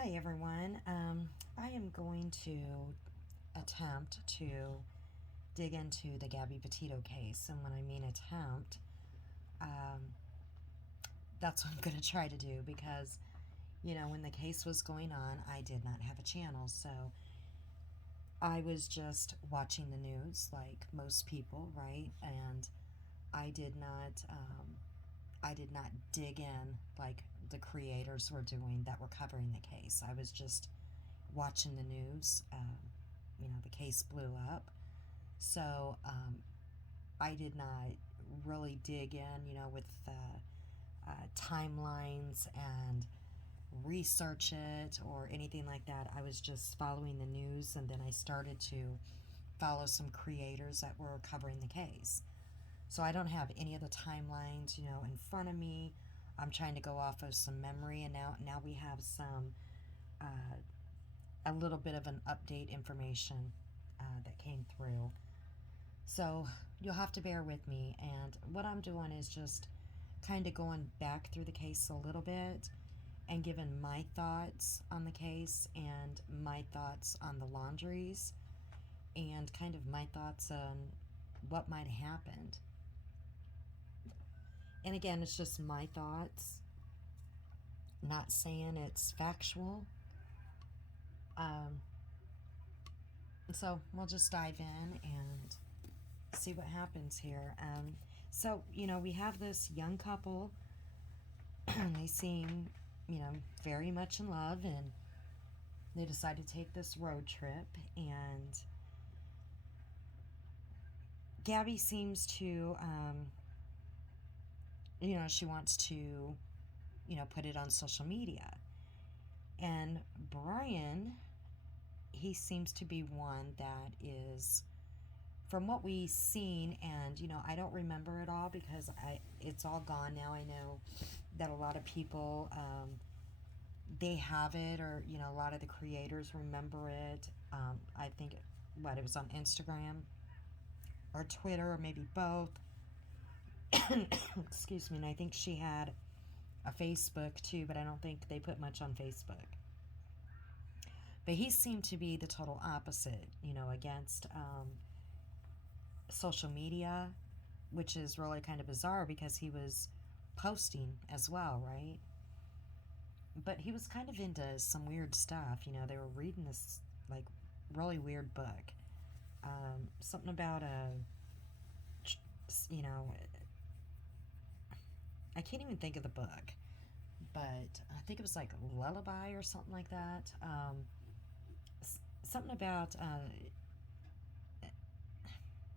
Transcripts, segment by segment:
Hi everyone. I am going to attempt to dig into the Gabby Petito case, and when I mean attempt, um, that's what I'm going to try to do because when the case was going on, I did not have a channel, so I was just watching the news like most people, right? And I did not, um, I did not dig in like the creators were doing that were covering the case. I was just watching the news. The case blew up. So I did not really dig in, with timelines and research it or anything like that. I was just following the news, and then I started to follow some creators that were covering the case. So I don't have any of the timelines, in front of me. I'm trying to go off of some memory, and now we have some uh, a little bit of an update information that came through. So you'll have to bear with me. And what I'm doing is just kind of going back through the case a little bit and giving my thoughts on the case and my thoughts on the laundries and kind of my thoughts on what might have happened. And again, it's just my thoughts, not saying it's factual. Um, so we'll just dive in and see what happens here. We have this young couple. They seem, very much in love, and they decide to take this road trip. And Gabby seems to, she wants to, put it on social media. And Brian, he seems to be one that is, from what we've seen, and I don't remember it all because it's all gone now. I know that a lot of people they have it, or a lot of the creators remember it. I think it was on Instagram or Twitter or maybe both. Excuse me. And I think she had a Facebook too, but I don't think they put much on Facebook. But he seemed to be the total opposite, against social media, which is really kind of bizarre because he was posting as well, right? But he was kind of into some weird stuff. They were reading this like really weird book. Something about you know, I can't even think of the book, but I think it was like Lullaby or something like that. Something about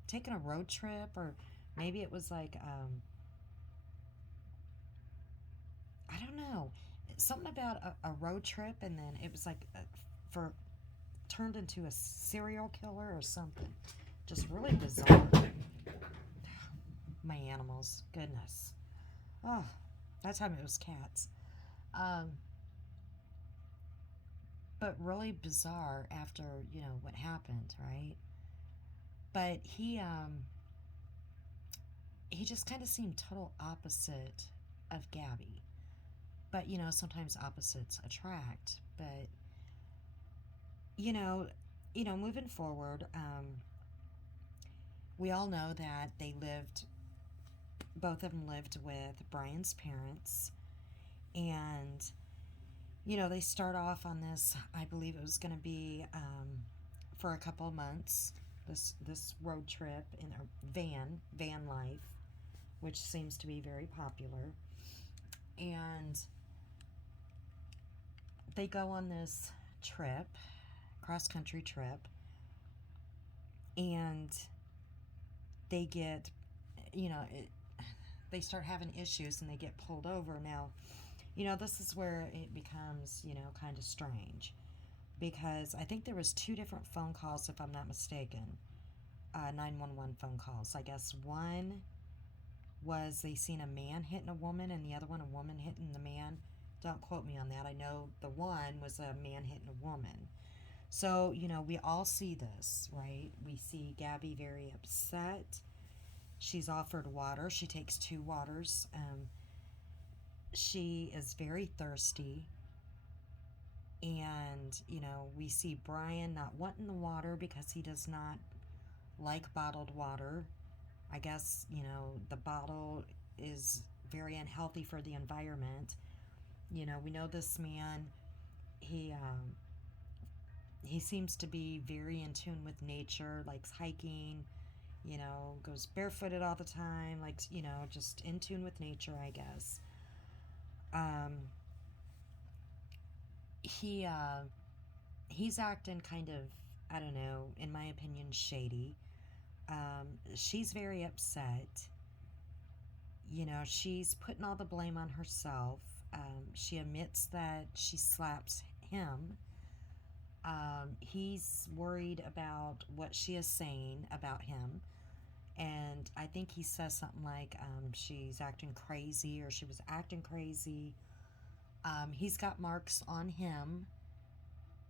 taking a road trip, or maybe it was like I don't know, something about a road trip, and then it was like for turned into a serial killer or something. Just really bizarre. My animals, goodness. Oh, that time it was cats. Um, but really bizarre after what happened, right? But he just kind of seemed total opposite of Gabby. But sometimes opposites attract. But you know, moving forward, we all know that both of them lived with Brian's parents, and they start off on this. I believe it was going to be for a couple of months. This road trip in a van life, which seems to be very popular, and they go on this trip, cross country trip, and they get, you know, it, they start having issues and they get pulled over. Now, this is where it becomes, kind of strange, because I think there was two different phone calls, if I'm not mistaken, 911 phone calls. I guess one was they seen a man hitting a woman, and the other one a woman hitting the man. Don't quote me on that. I know the one was a man hitting a woman. So, we all see this, right? We see Gabby very upset. She's offered water. She takes two waters. She is very thirsty. And, we see Brian not wanting the water because he does not like bottled water. I guess, the bottle is very unhealthy for the environment. We know this man, he, um, he seems to be very in tune with nature, likes hiking, goes barefooted all the time, likes, just in tune with nature, I guess. Um, he, he's acting kind of, I don't know, in my opinion, shady. She's very upset. She's putting all the blame on herself. She admits that she slaps him. He's worried about what she is saying about him. And I think he says something like she's acting crazy or she was acting crazy. He's got marks on him,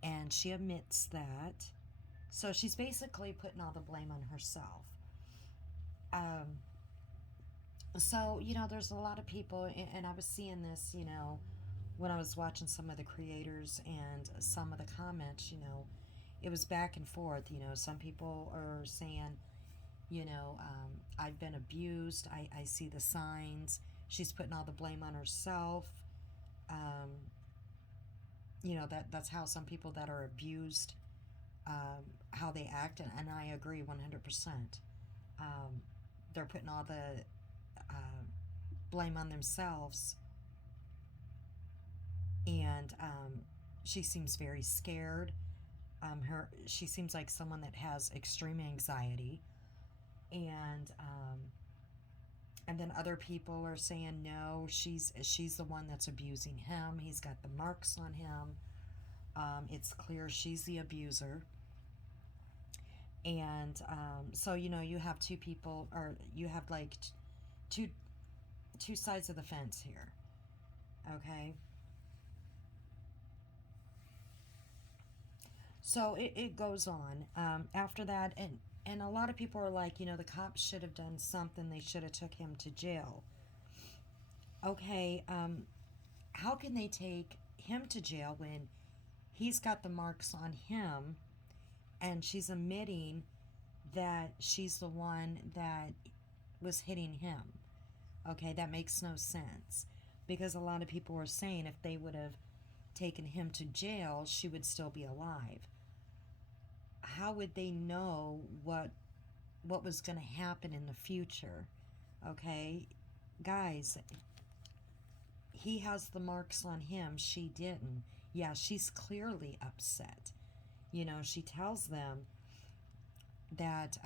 and she admits that. So she's basically putting all the blame on herself. Um, there's a lot of people, and I was seeing this, when I was watching some of the creators and some of the comments, it was back and forth. Some people are saying, I've been abused. I see the signs. She's putting all the blame on herself. Um, that's how some people that are abused, how they act, and I agree 100%. Um, they're putting all the blame on themselves, and she seems very scared. She seems like someone that has extreme anxiety, and then other people are saying no, she's the one that's abusing him. He's got the marks on him. It's clear she's the abuser. And so you have two people, or you have like two two sides of the fence here. Okay. So it goes on. After that, and a lot of people are like, the cops should have done something. They should have took him to jail. Okay. How can they take him to jail when he's got the marks on him, and she's admitting that she's the one that was hitting him? Okay, that makes no sense, because a lot of people were saying if they would have taken him to jail, she would still be alive. How would they know what was going to happen in the future? Okay, guys, he has the marks on him. She didn't. Yeah, she's clearly upset. She tells them that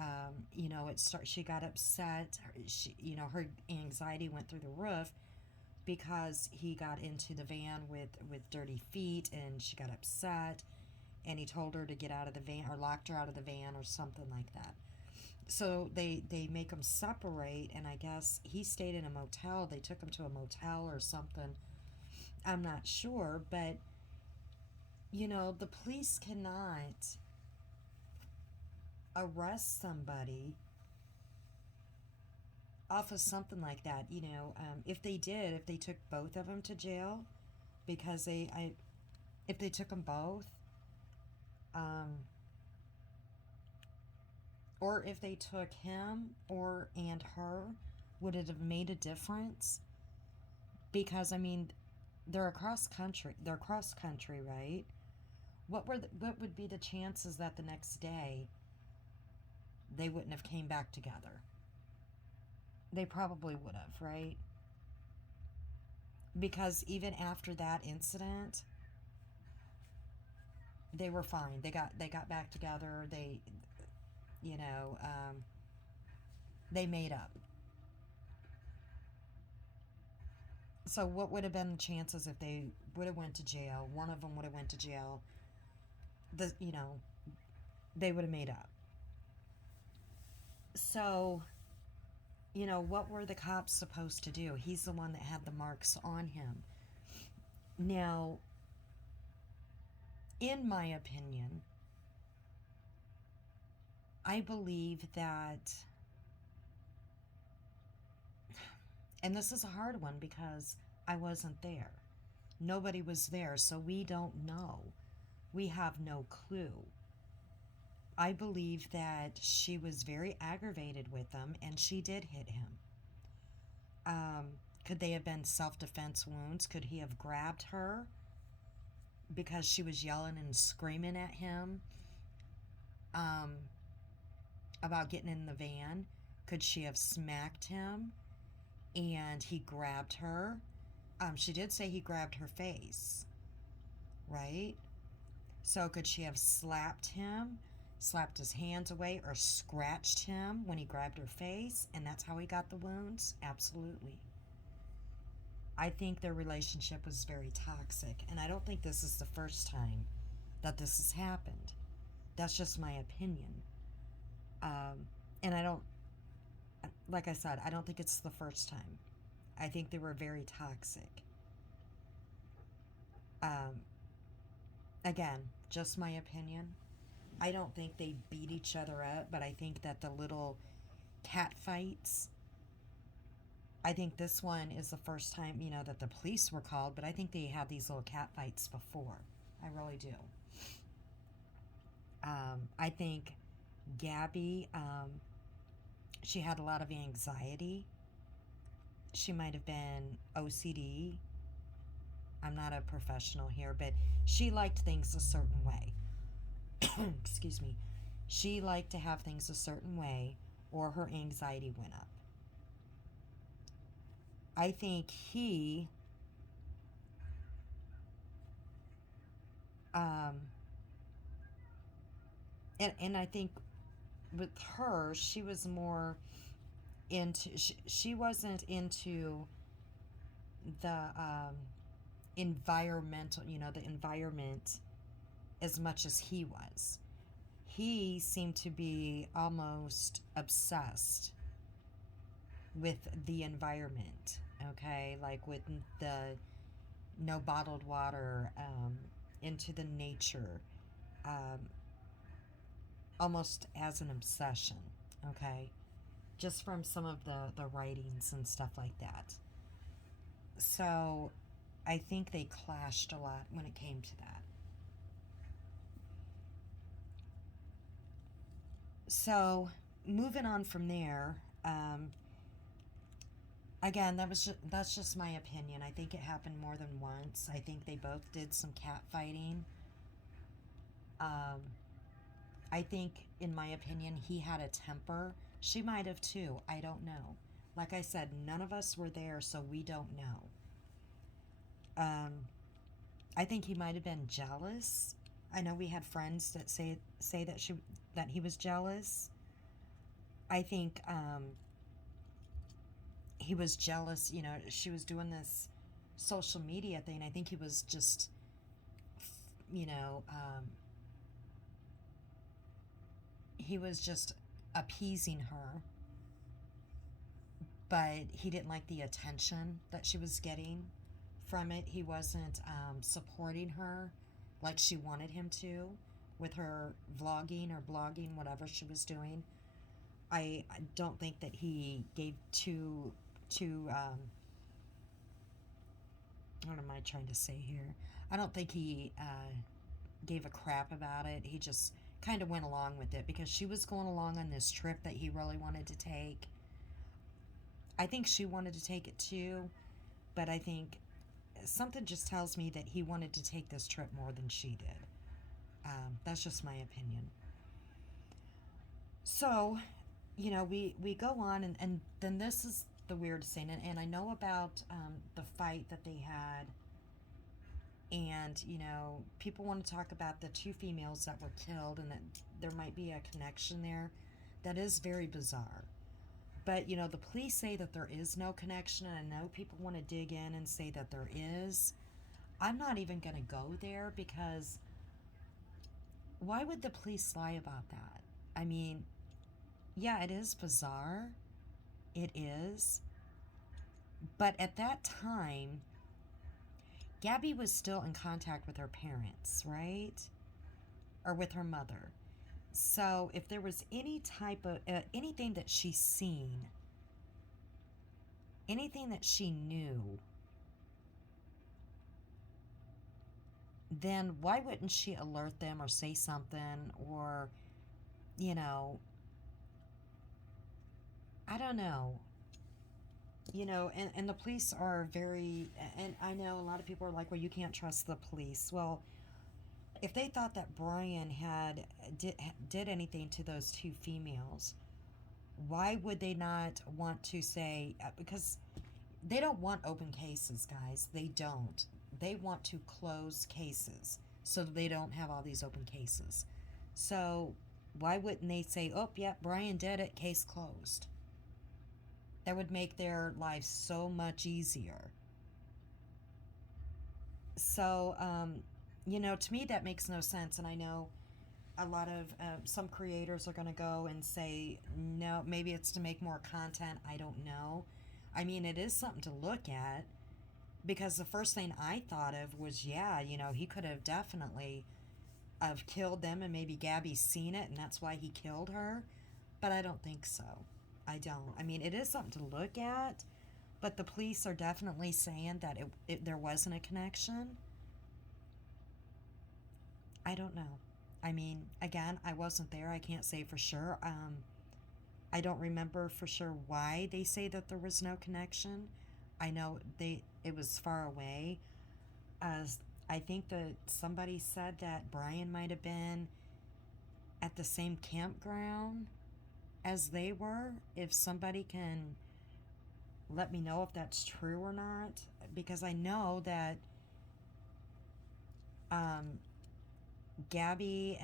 she got upset. Her anxiety went through the roof because he got into the van with dirty feet, and she got upset, and he told her to get out of the van, or locked her out of the van, or something like that. So they make them separate, and I guess he stayed in a motel. They took him to a motel or something. I'm not sure, but the police cannot arrest somebody off of something like that. If they did, if they took both of them to jail, because if they took them both, or if they took him and her, would it have made a difference? Because they're across country. They're cross country, right? What would be the chances that the next day they wouldn't have came back together? They probably would have, right? Because even after that incident, they were fine. They got back together. You know, um, they made up. So what would have been the chances if they would have went to jail? One of them would have went to jail. The they would have made up. So what were the cops supposed to do? He's the one that had the marks on him. Now, in my opinion, I believe that, and this is a hard one because I wasn't there. Nobody was there, so we don't know. We have no clue. I believe that she was very aggravated with him and she did hit him. Um, could they have been self defense wounds? Could he have grabbed her because she was yelling and screaming at him um, about getting in the van? Could she have smacked him and he grabbed her? She did say he grabbed her face, right? So could she have slapped him, slapped his hands away, or scratched him when he grabbed her face, and that's how he got the wounds? Absolutely. I think their relationship was very toxic, and I don't think this is the first time that this has happened. That's just my opinion. And I don't, like I said, I don't think it's the first time. I think they were very toxic. Um, Again, just my opinion. I don't think they beat each other up, but I think that the little cat fights, I think this one is the first time, that the police were called, but I think they had these little cat fights before. I really do. I think Gabby, she had a lot of anxiety. She might have been OCD. I'm not a professional here, but she liked things a certain way. Excuse me. She liked to have things a certain way, or her anxiety went up. I think he, um, and I think with her, she was more into, she wasn't into the environmental, the environment as much as he was. He seemed to be almost obsessed with the environment, okay? Like with the no bottled water, into the nature, um, almost as an obsession, okay? Just from some of the writings and stuff like that. So I think they clashed a lot when it came to that. So moving on from there, again, that's just my opinion. I think it happened more than once. I think they both did some cat fighting. I think, in my opinion, he had a temper. She might have too. I don't know. Like I said, none of us were there, so we don't know. I think he might have been jealous. I know we had friends that say that he was jealous. I think he was jealous. She was doing this social media thing. I think he was just, he was just appeasing her, but he didn't like the attention that she was getting from it. He wasn't supporting her like she wanted him to with her vlogging or blogging, whatever she was doing. I don't think that he gave what am I trying to say here? I don't think he gave a crap about it. He just kind of went along with it because she was going along on this trip that he really wanted to take. I think she wanted to take it too, but I think something just tells me that he wanted to take this trip more than she did. That's just my opinion. So, we go on, and then this is the weirdest thing, and I know about the fight that they had, and, people want to talk about the two females that were killed, and that there might be a connection there. That is very bizarre. But, the police say that there is no connection, and I know people want to dig in and say that there is. I'm not even going to go there because why would the police lie about that? I mean, yeah, it is bizarre. It is. But at that time, Gabby was still in contact with her parents, right? Or with her mother. So if there was any type of anything that she's seen, anything that she knew, then why wouldn't she alert them or say something, or, you know, I don't know. And the police are very, and I know a lot of people are like, well, you can't trust the police. Well, if they thought that Brian did anything to those two females, why would they not want to say, because they don't want open cases, guys. They don't. They want to close cases so they don't have all these open cases. So why wouldn't they say, oh, yeah, Brian did it, case closed? That would make their lives so much easier. So, to me, that makes no sense. And I know a lot of some creators are going to go and say, no, maybe it's to make more content. I don't know. I mean, it is something to look at, because the first thing I thought of was, yeah, he could have definitely have killed them, and maybe Gabby's seen it and that's why he killed her. But I don't think so. I don't. I mean, it is something to look at, but the police are definitely saying that there wasn't a connection. I don't know. I mean, again, I wasn't there. I can't say for sure. I don't remember for sure why they say that there was no connection. I know it was far away. As I think that somebody said that Brian might have been at the same campground as they were. If somebody can let me know if that's true or not, because I know that um, Gabby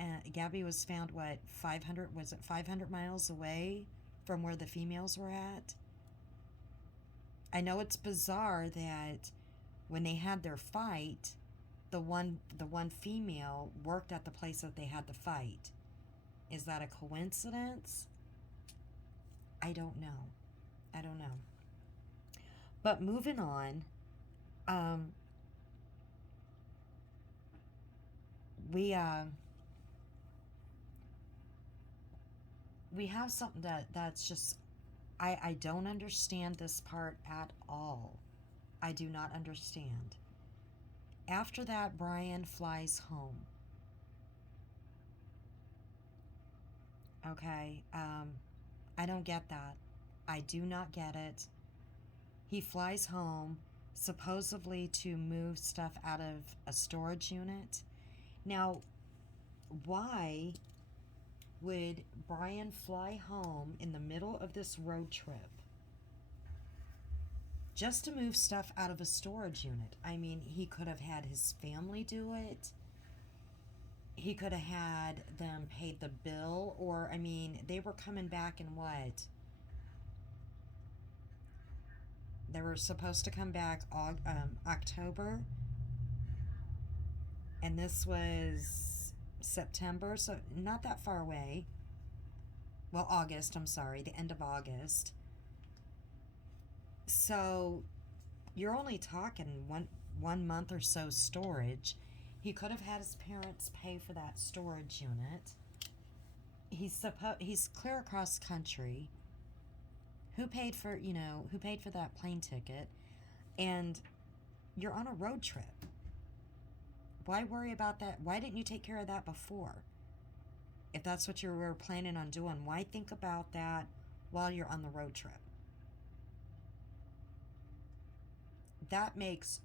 was found, what, 500, was it 500 miles away from where the females were at. I know it's bizarre that when they had their fight, the one female worked at the place that they had the fight. Is that a coincidence? I don't know. I don't know. But moving on, um, we we have something that's just, I don't understand this part at all. I do not understand. After that, Brian flies home. Okay, I don't get that. I do not get it. He flies home supposedly to move stuff out of a storage unit. Now, why would Brian fly home in the middle of this road trip just to move stuff out of a storage unit? I mean, he could have had his family do it. He could have had them pay the bill, or, I mean, they were coming back in what? They were supposed to come back October, and this was September, so not that far away. Well, August, I'm sorry, the end of August. So you're only talking one month or so storage. He could have had his parents pay for that storage unit. He's clear across country. Who paid for that plane ticket? And you're on a road trip. Why worry about that? Why didn't you take care of that before? If that's what you were planning on doing, why think about that while you're on the road trip? That makes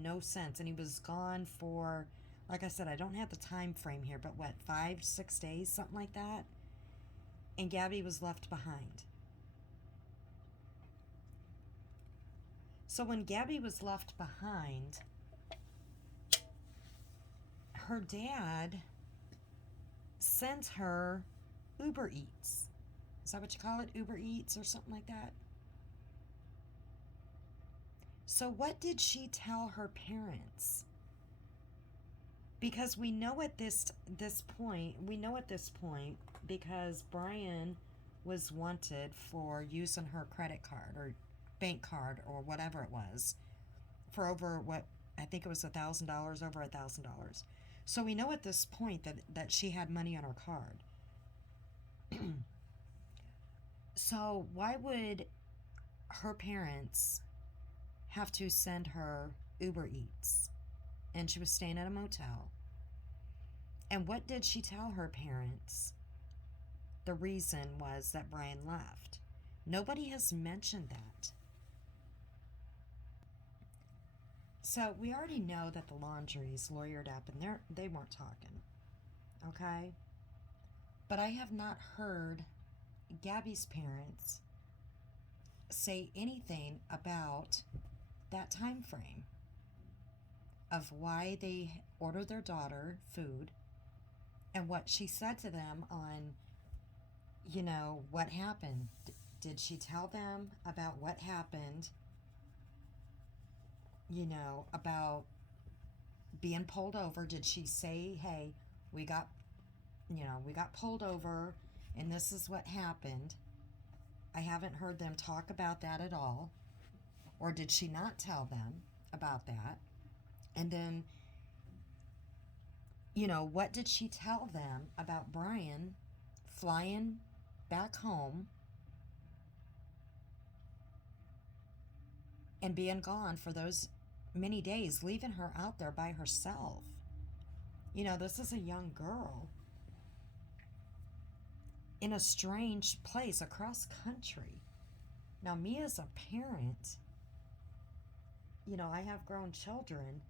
no sense. And he was gone for, like I said, I don't have the time frame here, but what, 5-6 days, something like that? And Gabby was left behind. So when Gabby was left behind, her dad sent her Uber Eats. Is that what you call it? Uber Eats or something like that? So what did she tell her parents? Because we know at this point, because Brian was wanted for using her credit card or bank card or whatever it was for over, what, I think it was $1,000, over $1,000. So we know at this point that she had money on her card. So why would her parents have to send her Uber Eats? and she was staying at a motel. And what did she tell her parents? The reason was that Brian left. Nobody has mentioned that. So we already know that the Laundries lawyered up and they weren't talking. Okay? But I have not heard Gabby's parents say anything about that time frame of why they ordered their daughter food and what she said to them on, what happened. Did she tell them about what happened, about being pulled over? Did she say, hey, we got pulled over and this is what happened? I haven't heard them talk about that at all. Or did she not tell them about that? And then, what did she tell them about Brian flying back home and being gone for those many days, leaving her out there by herself? This is a young girl in a strange place across country. Now, me as a parent, I have grown children,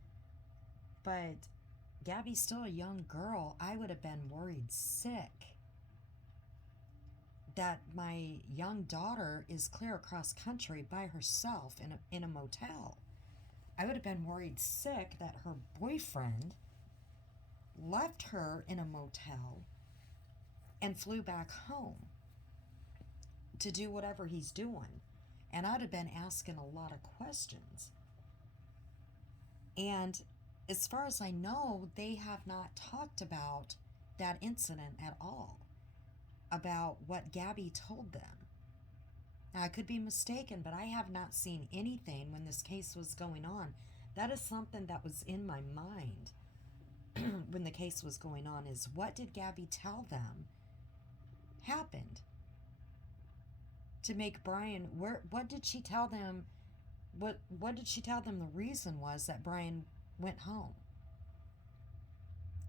but Gabby's still a young girl. I would have been worried sick that my young daughter is clear across country by herself in a motel. I would have been worried sick that her boyfriend left her in a motel and flew back home to do whatever he's doing. And I'd have been asking a lot of questions. And as far as I know, they have not talked about that incident at all, about what Gabby told them. Now, I could be mistaken, but I have not seen anything when this case was going on. That is something that was in my mind when the case was going on, is what did Gabby tell them happened to make Brian, what did she tell them, what did she tell them the reason was that Brian went home?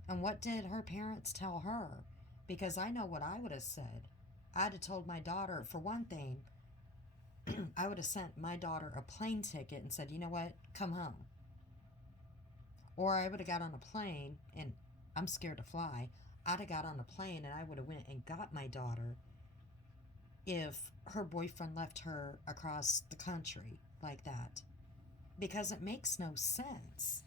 And what did her parents tell her? Because I know what I would have said. I'd have told my daughter, for one thing, I would have sent my daughter a plane ticket and said, you know what, come home. Or I would have got on a plane, and I'm scared to fly. I'd have got on a plane and I would have went and got my daughter if her boyfriend left her across the country like that. Because it makes no sense.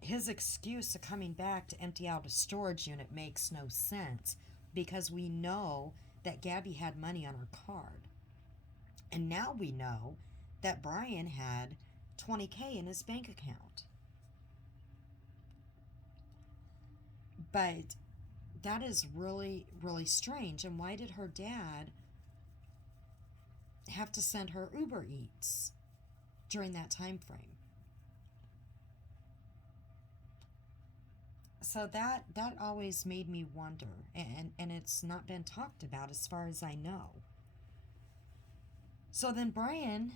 His excuse of coming back to empty out a storage unit makes no sense, because we know that Gabby had money on her card. And now we know that Brian had $20K in his bank account. But that is really, really strange. And why did her dad have to send her Uber Eats during that time frame? So that always made me wonder, and it's not been talked about as far as I know. So then Brian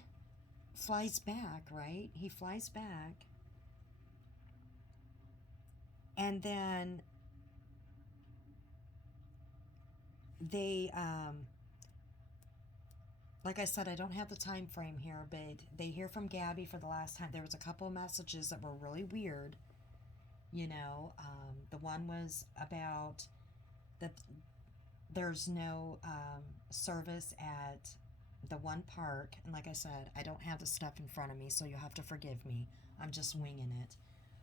flies back, right? He flies back. And then they, like I said, I don't have the time frame here, but they hear from Gabby for the last time. There was a couple of messages that were really weird. The one was about that there's no service at the one park. And like I said, I don't have the stuff in front of me, so you'll have to forgive me. I'm just winging it.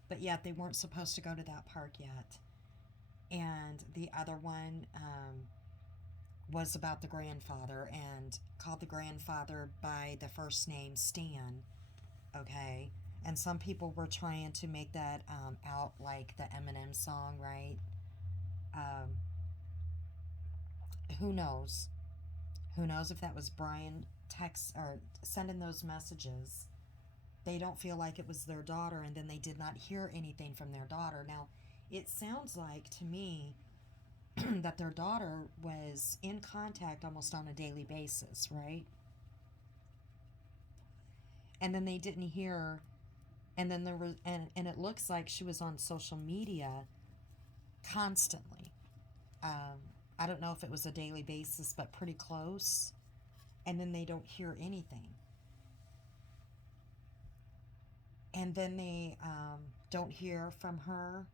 But yet they weren't supposed to go to that park yet. And the other one was about the grandfather, and called the grandfather by the first name Stan. Okay? And some people were trying to make that out like the Eminem song, right? Who knows? Who knows if that was Brian text or sending those messages? They don't feel like it was their daughter, and then they did not hear anything from their daughter. Now, it sounds like to me that their daughter was in contact almost on a daily basis, right? And then they didn't hear And then there was, and it looks like she was on social media constantly. Um, I don't know if it was a daily basis, but pretty close. And then they don't hear anything. And then they don't hear from her.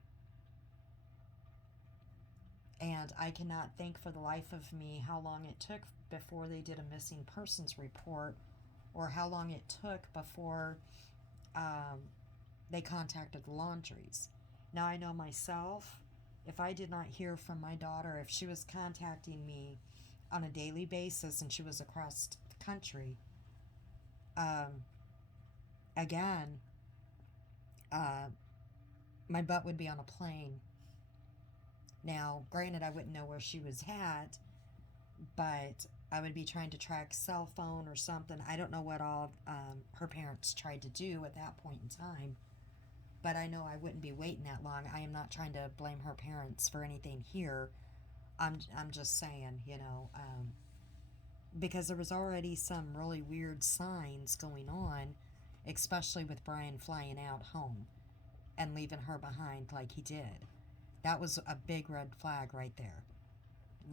And I cannot think for the life of me how long it took before they did a missing persons report, or how long it took before um, they contacted the laundries. Now, I know myself, if I did not hear from my daughter, if she was contacting me on a daily basis and she was across the country, um, again, uh, my butt would be on a plane. Now, granted, I wouldn't know where she was at, but I would be trying to track cell phone or something. I don't know what all her parents tried to do at that point in time, but I know I wouldn't be waiting that long. I am not trying to blame her parents for anything here. I'm just saying, because there was already some really weird signs going on, especially with Brian flying out home and leaving her behind like he did. That was a big red flag right there.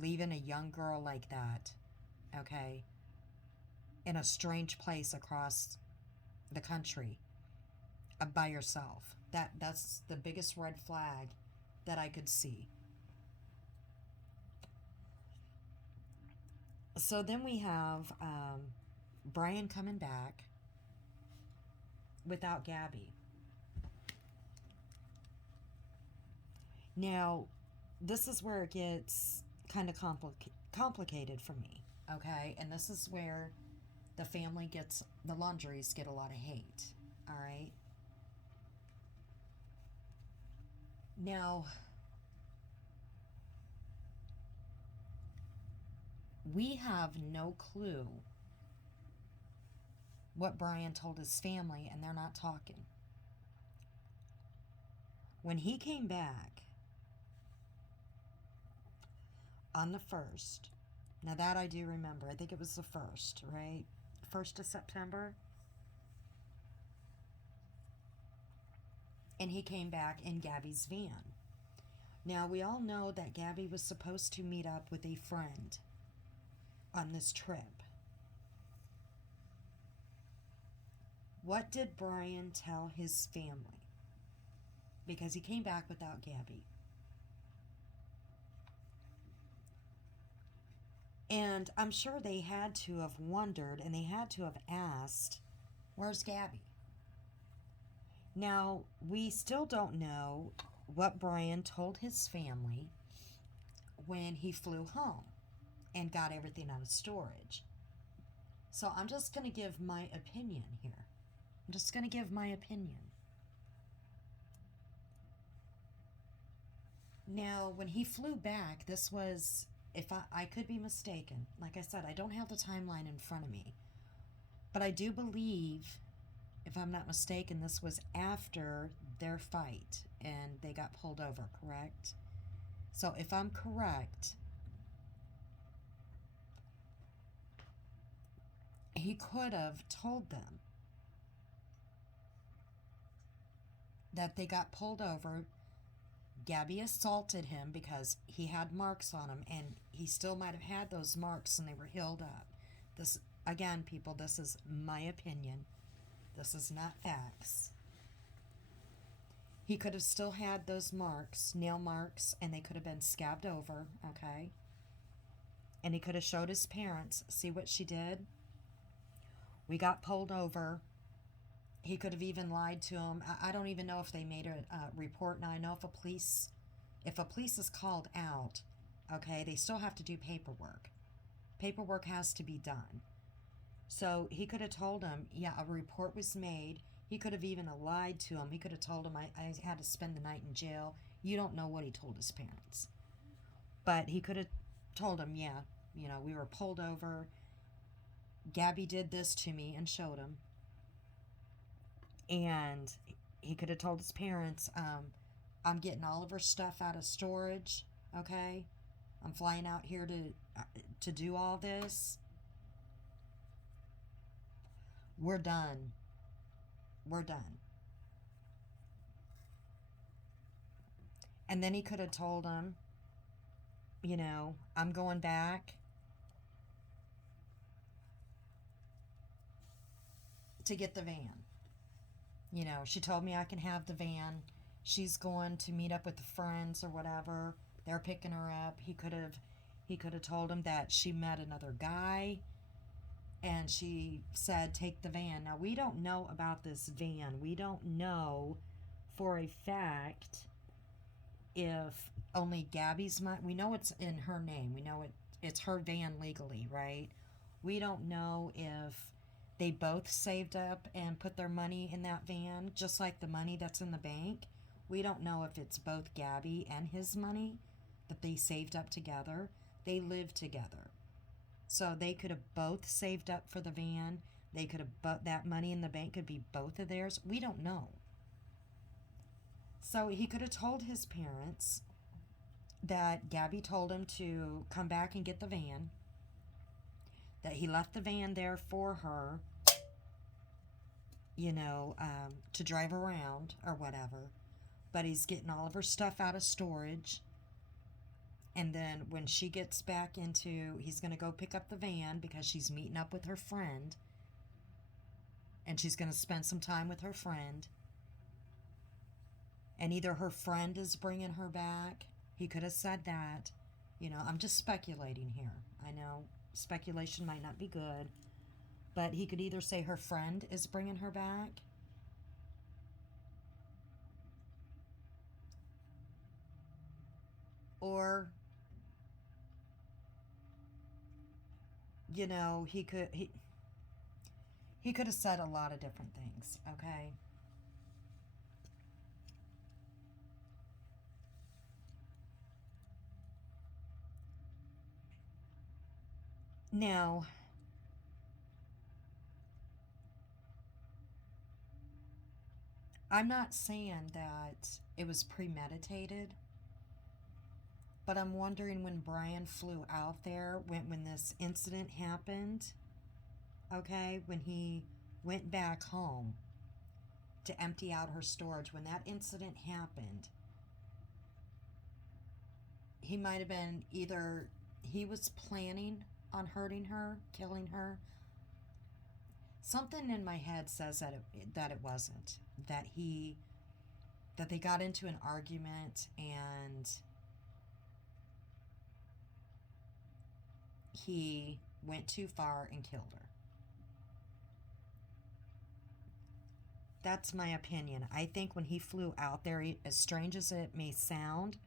Leaving a young girl like that, okay, in a strange place across the country by yourself. That's the biggest red flag that I could see. So then we have Brian coming back without Gabby. Now, this is where it gets kind of complicated for me, okay? And this is where the Laundries get a lot of hate, all right? Now, we have no clue what Brian told his family, and they're not talking. When he came back on the 1st, now that I do remember, I think it was the 1st, right? 1st of September. And he came back in Gabby's van. Now, we all know that Gabby was supposed to meet up with a friend on this trip. What did Brian tell his family? Because he came back without Gabby. And I'm sure they had to have wondered, and they had to have asked, where's Gabby? Now, we still don't know what Brian told his family when he flew home and got everything out of storage. So I'm just going to give my opinion here. I'm just going to give my opinion. Now, when he flew back, this was, if I could be mistaken, like I said, I don't have the timeline in front of me, but I do believe, if I'm not mistaken, this was after their fight and they got pulled over, correct? So if I'm correct, he could have told them that they got pulled over. Gabby assaulted him because he had marks on him, and he still might have had those marks and they were healed up. This, again, people, this is my opinion. This is not facts. He could have still had those marks, nail marks, and they could have been scabbed over, okay? And he could have showed his parents, see what she did? We got pulled over. He could have even lied to him. I don't even know if they made a report. Now, I know if a police is called out, okay, they still have to do paperwork. Paperwork has to be done. So he could have told him, yeah, a report was made. He could have even lied to him. He could have told him, I had to spend the night in jail. You don't know what he told his parents. But he could have told him, yeah, we were pulled over. Gabby did this to me, and showed him. And he could have told his parents, I'm getting all of her stuff out of storage, okay? I'm flying out here to do all this. We're done. We're done. And then he could have told him, I'm going back to get the van. She told me I can have the van. She's going to meet up with the friends or whatever. They're picking her up. He could have told him that she met another guy and she said take the van. Now we don't know about this van. We don't know for a fact if only Gabby's money. We know it's in her name. We know it's her van legally, right? We don't know if they both saved up and put their money in that van, just like the money that's in the bank. We don't know if it's both Gabby and his money that they saved up together. They live together. So they could have both saved up for the van. They could have, that money in the bank could be both of theirs. We don't know. So he could have told his parents that Gabby told him to come back and get the van, that he left the van there for her, to drive around or whatever, but he's getting all of her stuff out of storage. And then when she gets back he's going to go pick up the van because she's meeting up with her friend, and she's going to spend some time with her friend. And either her friend is bringing her back. He could have said that. I'm just speculating here. I know speculation might not be good, but he could either say her friend is bringing her back, or he could have said a lot of different things, okay? Now, I'm not saying that it was premeditated, but I'm wondering when Brian flew out there, when this incident happened, okay, when he went back home to empty out her storage, when that incident happened, he might have been either he was planning on hurting her, killing her. Something in my head says that it wasn't. That they got into an argument and he went too far and killed her. That's my opinion. I think when he flew out there, as strange as it may sound,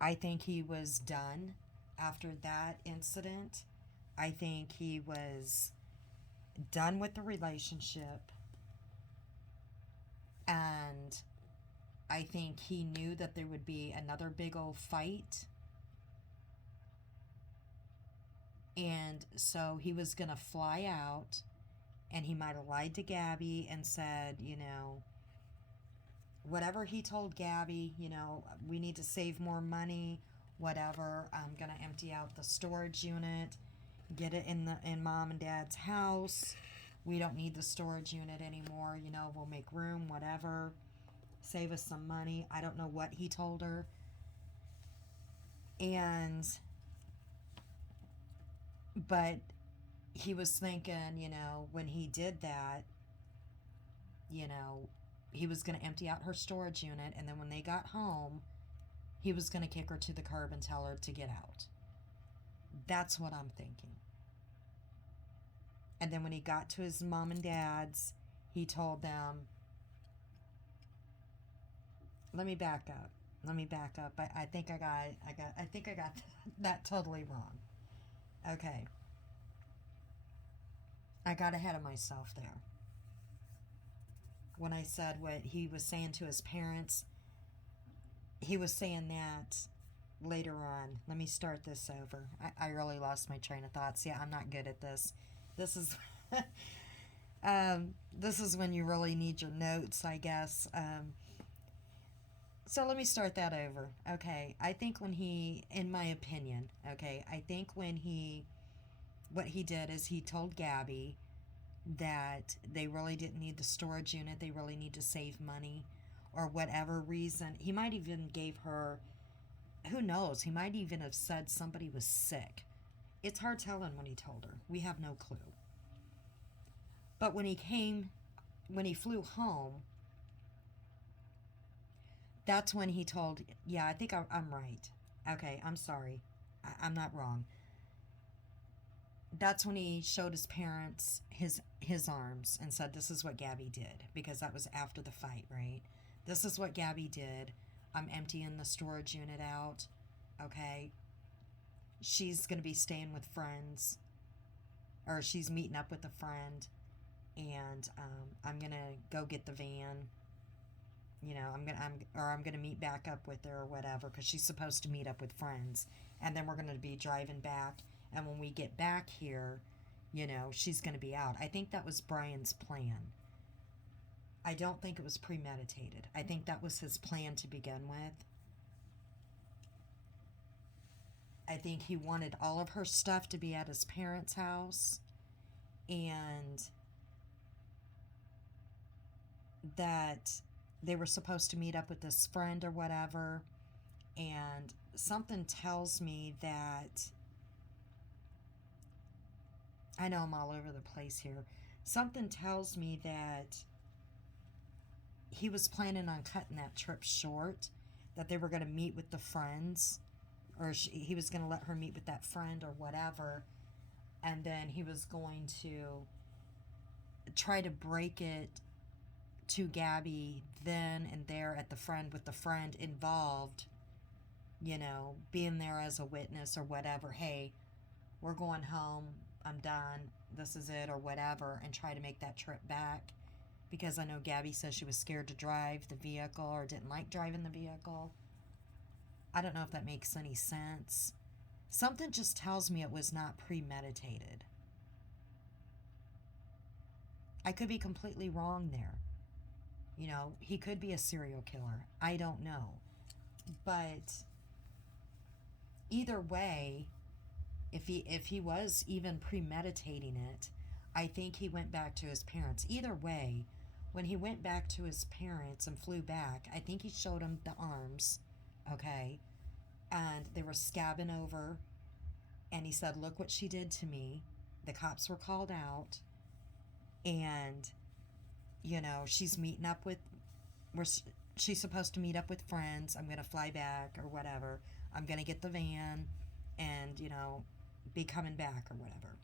I think he was done after that incident. I think he was done with the relationship, and I think he knew that there would be another big old fight, and so he was gonna fly out, and he might have lied to Gabby and said, whatever he told Gabby, we need to save more money, whatever, I'm gonna empty out the storage unit, get it in mom and dad's house. We don't need the storage unit anymore. We'll make room, whatever. Save us some money. I don't know what he told her. But he was thinking, when he did that, he was going to empty out her storage unit. And then when they got home, he was going to kick her to the curb and tell her to get out. That's what I'm thinking. And then when he got to his mom and dad's, he told them, let me back up. I think I got that totally wrong. Okay. I got ahead of myself there. When I said what he was saying to his parents, he was saying that later on. Let me start this over. I really lost my train of thoughts. Yeah, I'm not good at this. This is this is when you really need your notes, I guess. So let me start that over. Okay, I think when he, in my opinion, what he did is he told Gabby that they really didn't need the storage unit. They really need to save money. or whatever reason. He might even gave her, who knows, he might even have said somebody was sick. It's hard telling when he told her. We have no clue. But when he flew home, that's when he told, yeah, I think I'm right. Okay, I'm sorry. I'm not wrong. That's when he showed his parents his arms and said, this is what Gabby did, because that was after the fight, right? This is what Gabby did. I'm emptying the storage unit out. Okay. She's going to be staying with friends, or she's meeting up with a friend, and I'm going to go get the van. You know, I'm gonna meet back up with her or whatever, because she's supposed to meet up with friends, and then we're gonna be driving back, and when we get back here, you know, she's gonna be out. I think that was Brian's plan. I don't think it was premeditated. I think that was his plan to begin with. I think he wanted all of her stuff to be at his parents' house, and that they were supposed to meet up with this friend or whatever, and something tells me that, I know I'm all over the place here, something tells me that he was planning on cutting that trip short, that they were going to meet with the friends, or he was going to let her meet with that friend or whatever, and then he was going to try to break it to Gabby then and there at the friend, with the friend involved, you know, being there as a witness or whatever. Hey, we're going home, I'm done, this is it, or whatever, and try to make that trip back, because I know Gabby says she was scared to drive the vehicle or didn't like driving the vehicle. I don't know if that makes any sense. Something just tells me it was not premeditated. I could be completely wrong there. You know, he could be a serial killer. I don't know. But either way, if he was even premeditating it, I think he went back to his parents. Either way, when he went back to his parents and flew back, I think he showed them the arms, okay? And they were scabbing over, and he said, look what she did to me. The cops were called out, and you know, she's meeting up with, she's supposed to meet up with friends. I'm going to fly back or whatever. I'm going to get the van and, you know, be coming back or whatever.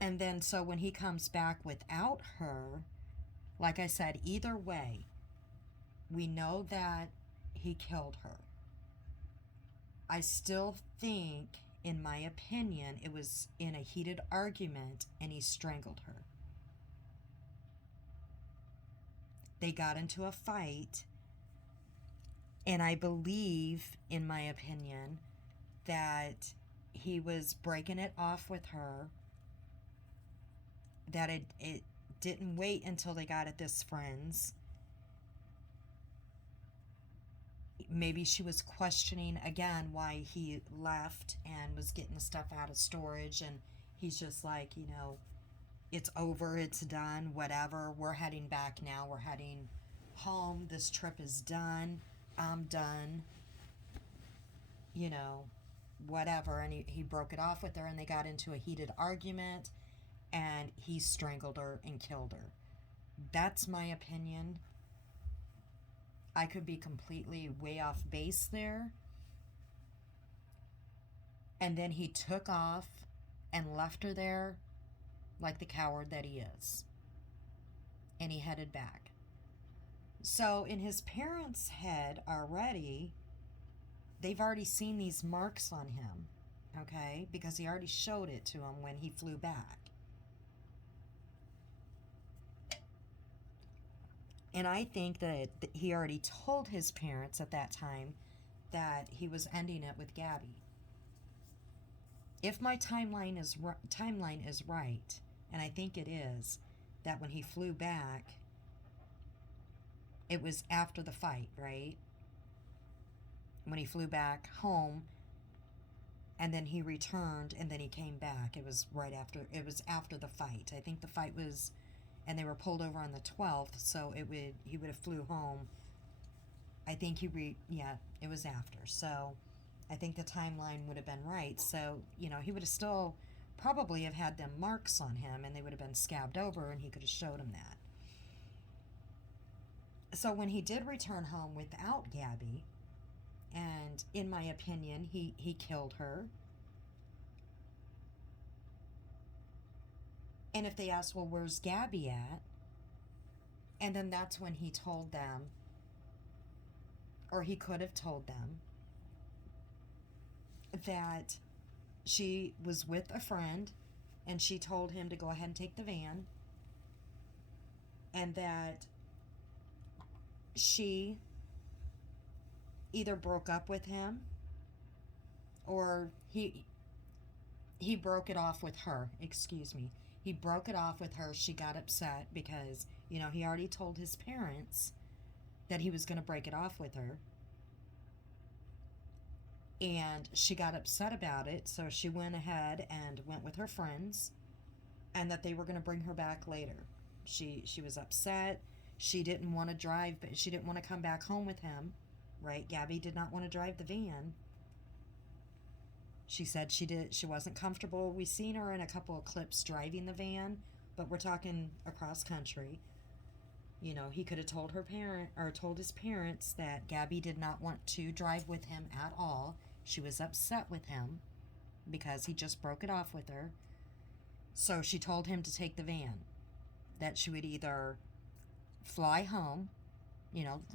And then so when he comes back without her, like I said, either way, we know that he killed her. I still think, in my opinion, it was in a heated argument and he strangled her. They got into a fight, and I believe, in my opinion, that he was breaking it off with her, that it didn't wait until they got at this friend's. Maybe she was questioning again why he left and was getting the stuff out of storage, and he's just like, you know, it's over, it's done, whatever, we're heading back now, we're heading home, this trip is done, I'm done, you know, whatever. And he broke it off with her, and they got into a heated argument, and he strangled her and killed her. That's my opinion. I could be completely way off base there. And then he took off and left her there like the coward that he is. And he headed back. So in his parents' head already, they've already seen these marks on him, okay? Because he already showed it to him when he flew back. And I think that he already told his parents at that time that he was ending it with Gabby. If my timeline is right, and I think it is, that when he flew back, it was after the fight, right? When he flew back home, and then he returned, and then he came back. It was after the fight. I think the fight was and they were pulled over on the 12th, so he would have flew home. I think yeah, it was after. So I think the timeline would have been right. So, he would have still probably have had them marks on him, and they would have been scabbed over, and he could have showed him that. So when he did return home without Gabby, and in my opinion, he killed her. And if they asked, well, where's Gabby at? And then that's when he told them, or he could have told them, that she was with a friend and she told him to go ahead and take the van, and that she either broke up with him or he broke it off with her. Excuse me. He broke it off with her. She got upset because, he already told his parents that he was going to break it off with her. And she got upset about it, so she went ahead and went with her friends, and that they were going to bring her back later. She was upset. She didn't want to drive, but she didn't want to come back home with him, right? Gabby did not want to drive the van. She said she wasn't comfortable. We seen her in a couple of clips driving the van, but we're talking across country. He could have told told his parents that Gabby did not want to drive with him at all. She was upset with him because he just broke it off with her. So she told him to take the van, that she would either fly home,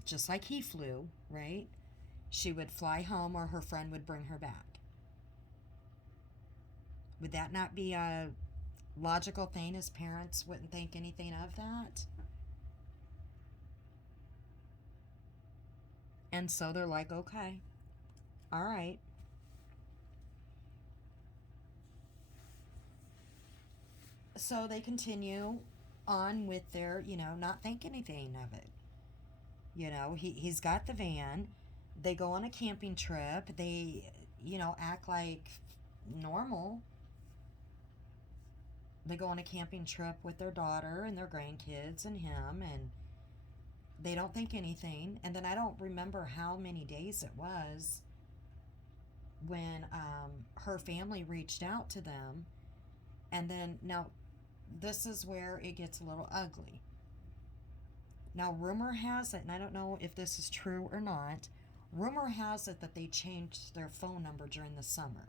just like he flew, right? She would fly home, or her friend would bring her back. Would that not be a logical thing? His parents wouldn't think anything of that? And so they're like, okay, all right. So they continue on with their, not think anything of it. He's got the van. They go on a camping trip. They, act like normal. They go on a camping trip with their daughter and their grandkids and him, and they don't think anything. And then I don't remember how many days it was when her family reached out to them. And then, now, this is where it gets a little ugly. Now, rumor has it, and I don't know if this is true or not, rumor has it that they changed their phone number during the summer.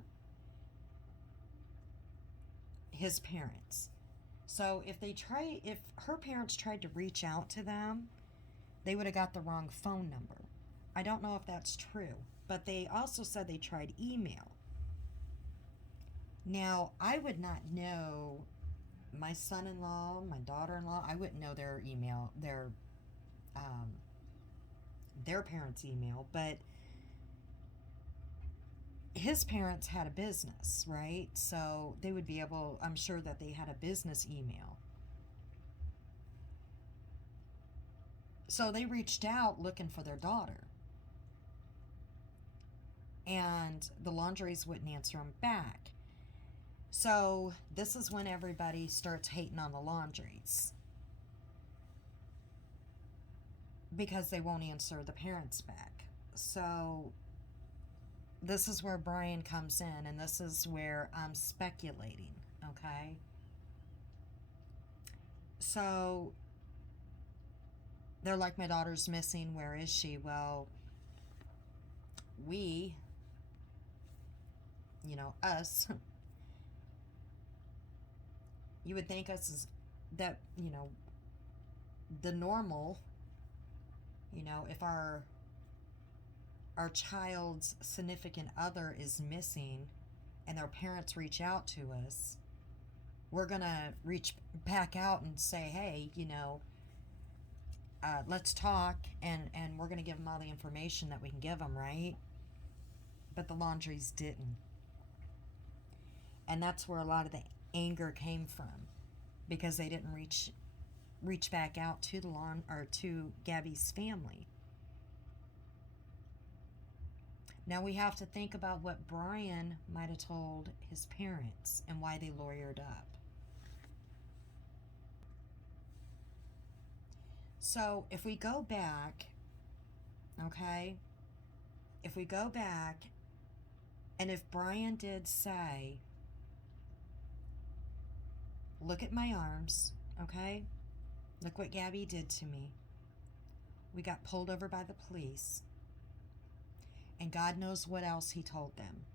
His parents. So if her parents tried to reach out to them, they would have got the wrong phone number. I don't know if that's true, but they also said they tried email. Now, I would not know my son-in-law, my daughter-in-law, I wouldn't know their email, their parents' email, but his parents had a business, right? So they would be able, I'm sure that they had a business email. So they reached out looking for their daughter. And the Laundries wouldn't answer them back. So this is when everybody starts hating on the Laundries, because they won't answer the parents back. So this is where Brian comes in, and this is where I'm speculating, okay? So they're like, my daughter's missing, where is she? Well, we, us, you would think us is that, the normal, if our child's significant other is missing and their parents reach out to us, we're going to reach back out and say, hey, let's talk, and we're going to give them all the information that we can give them, right? But the Laundries didn't. And that's where a lot of the anger came from, because they didn't reach back out to to Gabby's family. Now we have to think about what Brian might have told his parents and why they lawyered up. So if we go back, okay, if we go back, and if Brian did say, look at my arms, okay, look what Gabby did to me. We got pulled over by the police, and God knows what else he told them.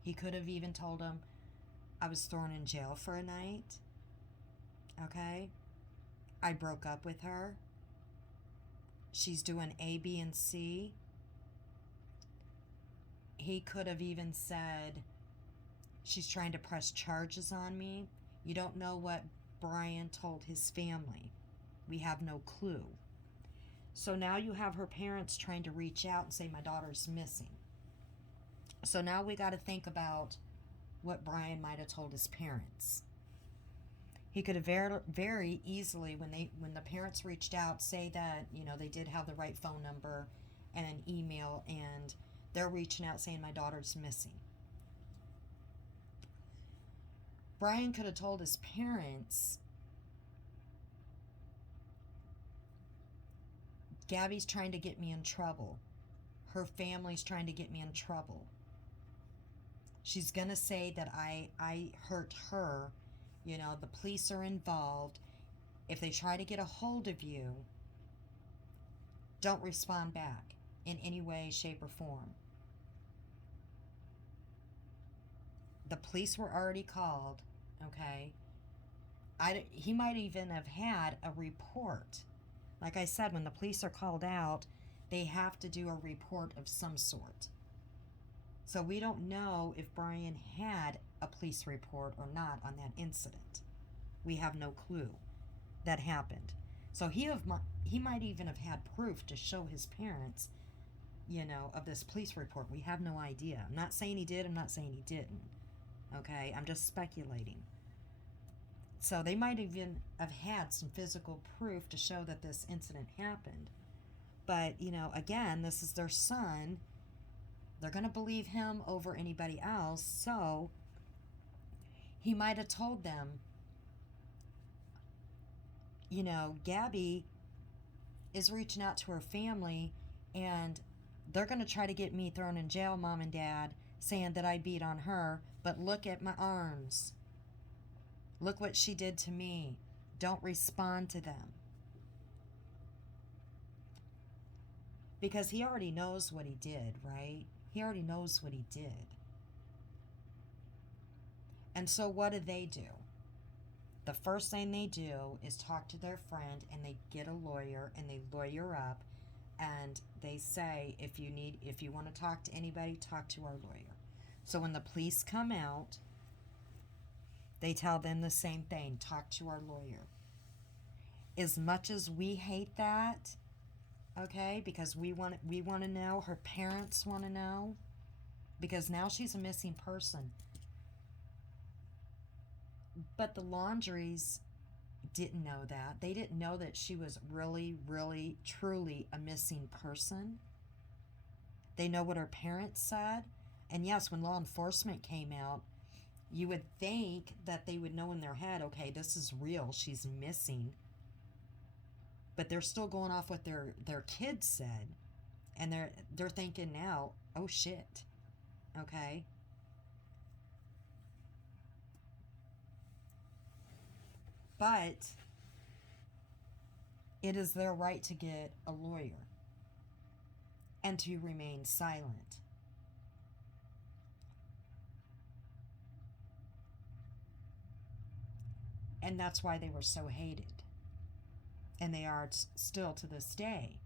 He could have even told them I was thrown in jail for a night, okay, I broke up with her, she's doing A, B, and C. He could have even said, she's trying to press charges on me. You don't know what Brian told his family. We have no clue. So now you have her parents trying to reach out and say, my daughter's missing. So now we got to think about what Brian might have told his parents. He could have very easily, when the parents reached out, say that, they did have the right phone number and an email, and they're reaching out saying my daughter's missing. Brian could have told his parents, Gabby's trying to get me in trouble. Her family's trying to get me in trouble. She's going to say that I hurt her. The police are involved. If they try to get a hold of you, don't respond back in any way, shape, or form. The police were already called, okay? He might even have had a report. Like I said, when the police are called out, they have to do a report of some sort. So we don't know if Brian had a police report or not on that incident. We have no clue that happened. So he might even have had proof to show his parents, of this police report. We have no idea. I'm not saying he did. I'm not saying he didn't. Okay? I'm just speculating. So they might even have had some physical proof to show that this incident happened. But, again, this is their son. They're going to believe him over anybody else. So he might have told them, Gabby is reaching out to her family, and they're going to try to get me thrown in jail, Mom and Dad, saying that I beat on her. But look at my arms. Look what she did to me. Don't respond to them. Because he already knows what he did, right? He already knows what he did. And so what do? The first thing they do is talk to their friend, and they get a lawyer, and they lawyer up, and they say, if you want to talk to anybody, talk to our lawyer. So when the police come out, they tell them the same thing, talk to our lawyer. As much as we hate that, okay, because we want to know, her parents want to know, because now she's a missing person. But the Laundries didn't know that. They didn't know that she was really, really, truly a missing person. They know what her parents said. And yes, when law enforcement came out, you would think that they would know in their head, okay, this is real, she's missing. But they're still going off what their kids said. And they're thinking now, oh shit, okay? But it is their right to get a lawyer and to remain silent. And that's why they were so hated. And they are still to this day.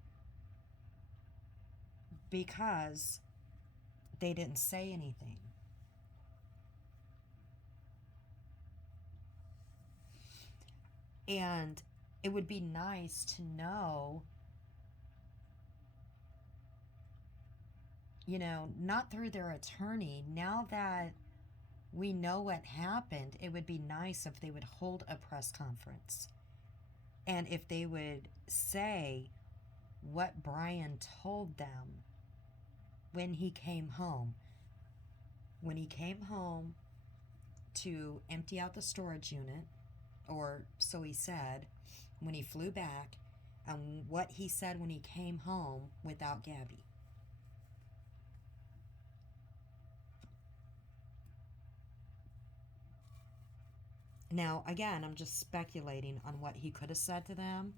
Because they didn't say anything. And it would be nice to know, not through their attorney, now that we know what happened, it would be nice if they would hold a press conference. And if they would say what Brian told them when he came home. When he came home to empty out the storage unit, or so he said, when he flew back, and what he said when he came home without Gabby. Now, again, I'm just speculating on what he could have said to them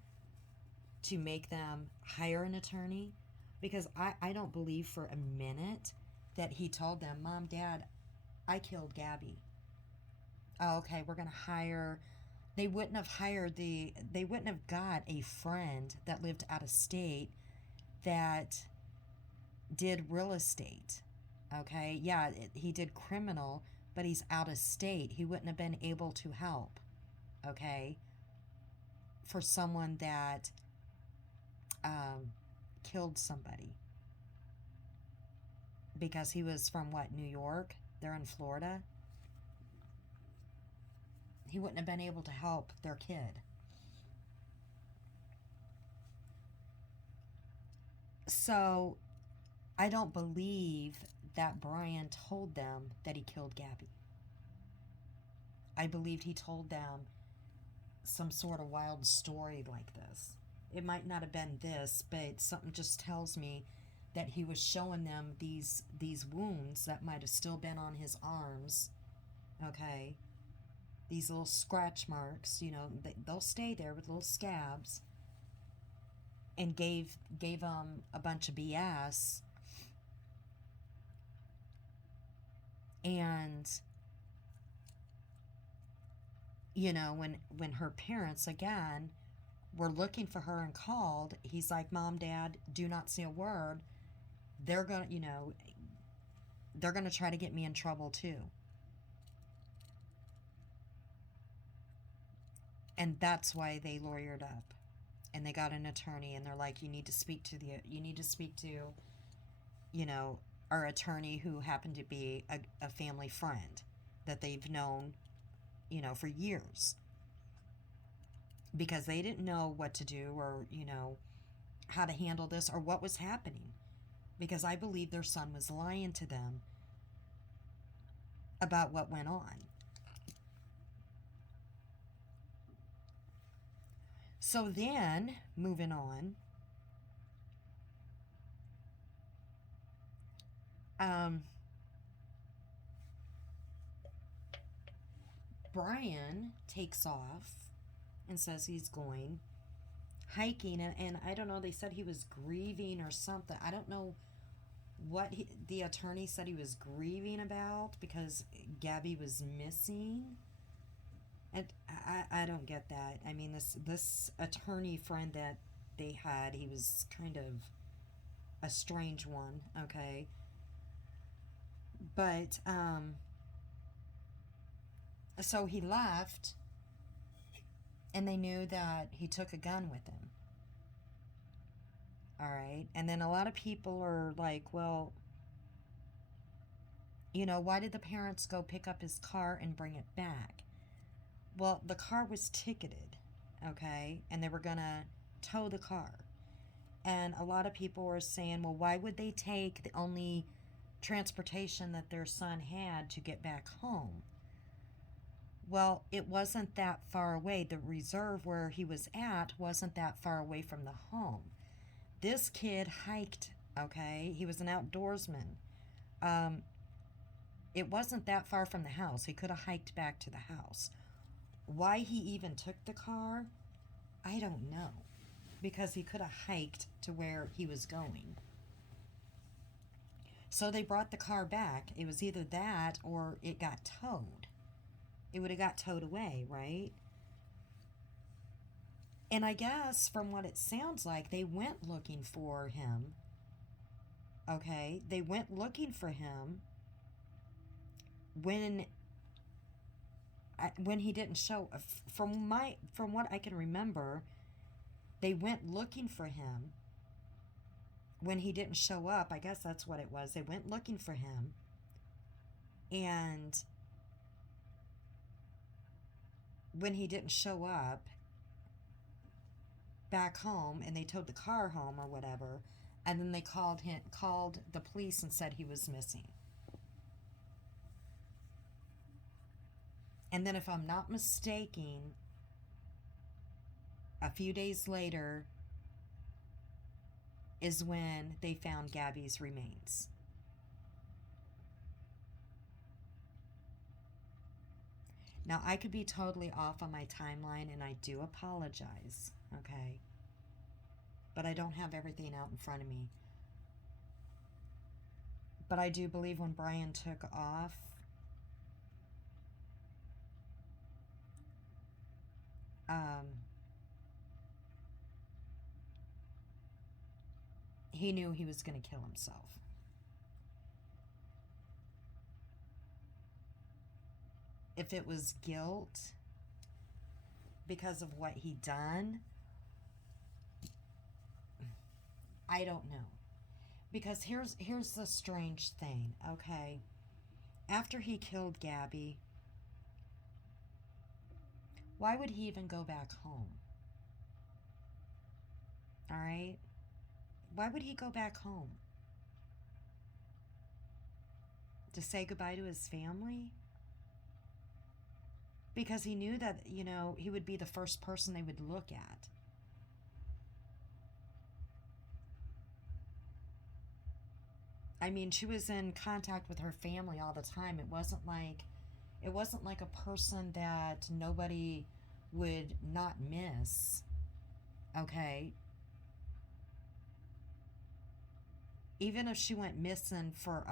to make them hire an attorney, because I don't believe for a minute that he told them, Mom, Dad, I killed Gabby. Oh, okay, we're going to hire. They wouldn't have got a friend that lived out of state that did real estate. Okay, yeah, he did criminal, but he's out of state. He wouldn't have been able to help. Okay, for someone that killed somebody because he was from what, New York? They're in Florida. He wouldn't have been able to help their kid. So I don't believe that Brian told them that he killed Gabby. I believed he told them some sort of wild story like this. It might not have been this, but something just tells me that he was showing them these wounds that might have still been on his arms. Okay, these little scratch marks, they'll stay there with little scabs, and gave them a bunch of BS. And when her parents again were looking for her and called, he's like, Mom, Dad, do not say a word. They're gonna try to get me in trouble too. And that's why they lawyered up and they got an attorney, and they're like, you need to speak to our attorney, who happened to be a family friend that they've known for years, because they didn't know what to do, or how to handle this, or what was happening, because I believe their son was lying to them about what went on. So then, moving on, Brian takes off and says he's going hiking, and I don't know, they said he was grieving or something. I don't know what the attorney said he was grieving about, because Gabby was missing. And I don't get that. I mean, this attorney friend that they had, he was kind of a strange one, okay? But so he left, and they knew that he took a gun with him. All right. And then a lot of people are like, well, why did the parents go pick up his car and bring it back? Well, the car was ticketed, okay? And they were going to tow the car. And a lot of people were saying, well, why would they take the only transportation that their son had to get back home? Well, it wasn't that far away. The reserve where he was at wasn't that far away from the home. This kid hiked, okay? He was an outdoorsman. It wasn't that far from the house. He could have hiked back to the house. Why he even took the car, I don't know. Because he could have hiked to where he was going. So they brought the car back. It was either that or it got towed. It would have got towed away, right? And I guess from what it sounds like, they went looking for him. Okay? They went looking for him when he didn't show. From what I can remember, they went looking for him when he didn't show up. I guess that's what it was. They went looking for him, and when he didn't show up back home, and they towed the car home or whatever, and then they called the police and said he was missing. And then, if I'm not mistaken, a few days later, is when they found Gabby's remains. Now, I could be totally off on my timeline, and I do apologize, okay? But I don't have everything out in front of me. But I do believe when Brian took off, he knew he was going to kill himself. If it was guilt because of what he done, I don't know. Because here's the strange thing, okay? After he killed Gabby, why would he even go back home? All right? Why would he go back home? To say goodbye to his family? Because he knew that, he would be the first person they would look at. I mean, she was in contact with her family all the time. It wasn't like a person that nobody would not miss. Okay? Even if she went missing for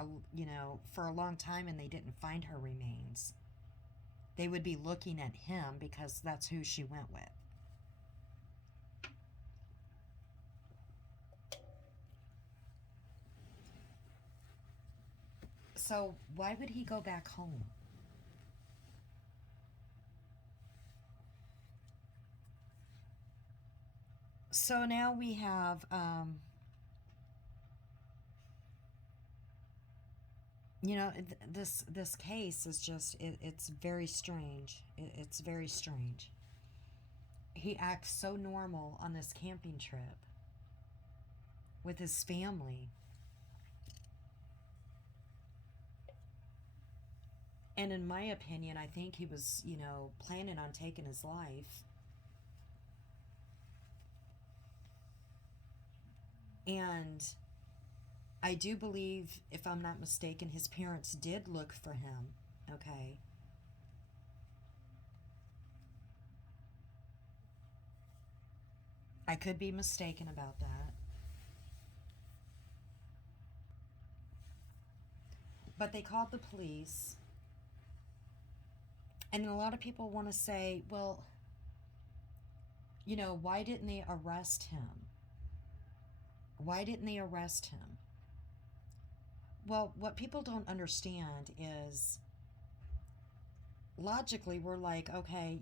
a long time and they didn't find her remains, they would be looking at him because that's who she went with. So why would he go back home? So now we have, this case is just, it's very strange. It's very strange. He acts so normal on this camping trip with his family. And in my opinion, I think he was, planning on taking his life. And I do believe, if I'm not mistaken, his parents did look for him, okay? I could be mistaken about that. But they called the police. And a lot of people want to say, well, why didn't they arrest him? Why didn't they arrest him? Well, what people don't understand is, logically, we're like, okay,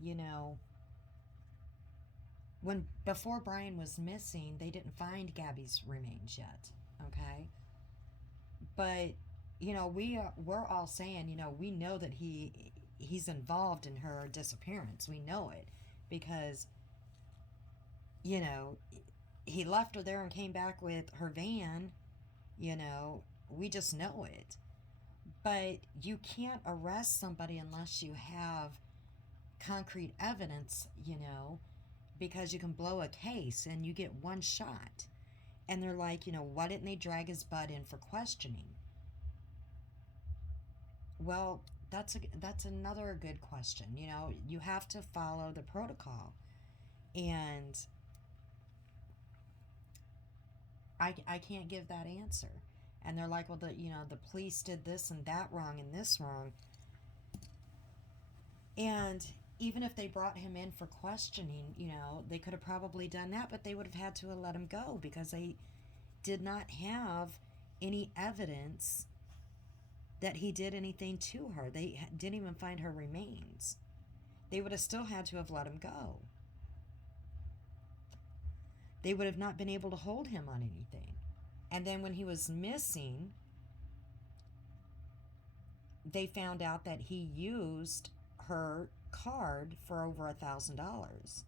before Brian was missing, they didn't find Gabby's remains yet, okay? But, we're all saying, we know that he's involved in her disappearance. We know it because, he left her there and came back with her van, we just know it. But you can't arrest somebody unless you have concrete evidence, because you can blow a case and you get one shot. And they're like, why didn't they drag his butt in for questioning? Well, that's another good question. You have to follow the protocol. And I can't give that answer. And they're like, well, the police did this and that wrong and this wrong. And even if they brought him in for questioning, they could have probably done that, but they would have had to have let him go because they did not have any evidence that he did anything to her. They didn't even find her remains. They would have still had to have let him go. They would have not been able to hold him on anything. And then when he was missing, they found out that he used her card for over $1,000.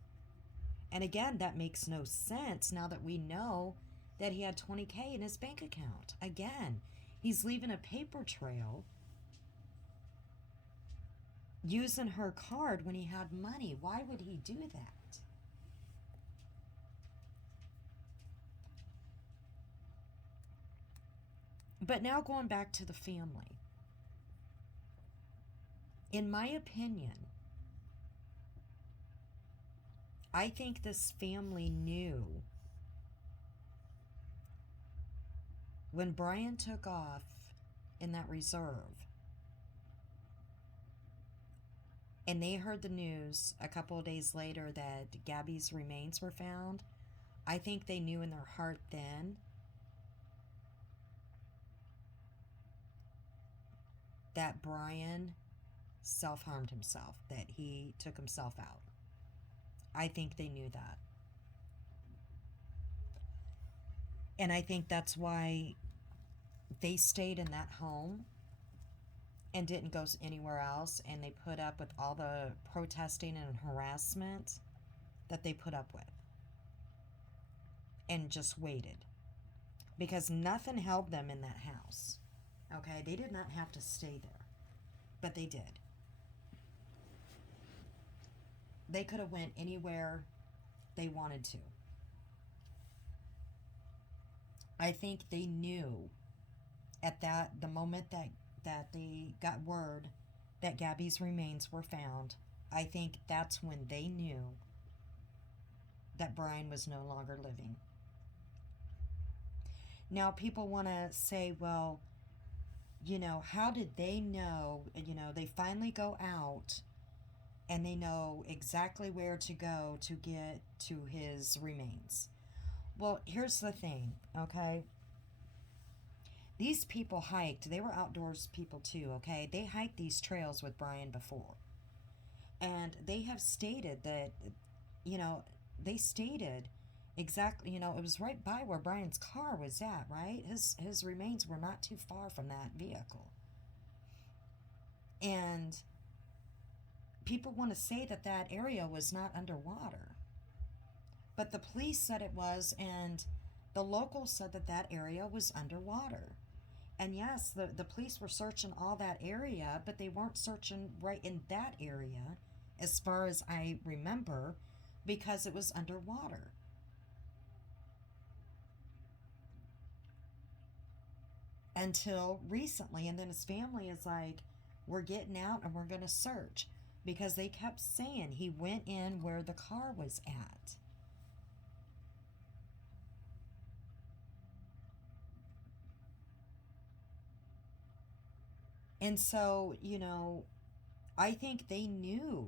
And again, that makes no sense now that we know that he had $20,000 in his bank account. Again, he's leaving a paper trail using her card when he had money. Why would he do that? But now going back to the family. In my opinion, I think this family knew when Brian took off in that reserve and they heard the news a couple of days later that Gabby's remains were found. I think they knew in their heart then that Brian self-harmed himself, that he took himself out. I think they knew that. And I think that's why they stayed in that home and didn't go anywhere else, and they put up with all the protesting and harassment that they put up with and just waited, because nothing held them in that house. Okay, they did not have to stay there, but they did. They could have went anywhere they wanted to. I think they knew at the moment that they got word that Gabby's remains were found. I think that's when they knew that Brian was no longer living. Now, people want to say, well, how did they know? They finally go out and they know exactly where to go to get to his remains. Well, here's the thing, okay? These people hiked. They were outdoors people too, okay? They hiked these trails with Brian before. And they have stated that, they stated exactly, it was right by where Brian's car was at, right? His remains were not too far from that vehicle. And people want to say that area was not underwater. But the police said it was, and the locals said that area was underwater. And yes, the police were searching all that area, but they weren't searching right in that area, as far as I remember, because it was underwater. Until recently, and then his family is like, we're getting out and we're going to search, because they kept saying he went in where the car was at. And so, I think they knew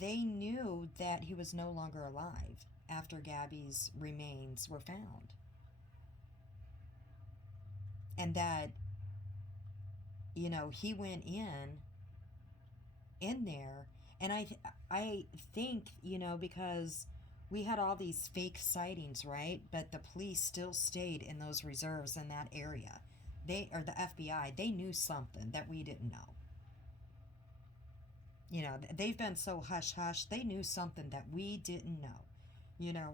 that he was no longer alive after Gabby's remains were found. And that, he went in there. And I think, because we had all these fake sightings, right? But the police still stayed in those reserves in that area. The FBI, they knew something that we didn't know. They've been so hush-hush, they knew something that we didn't know.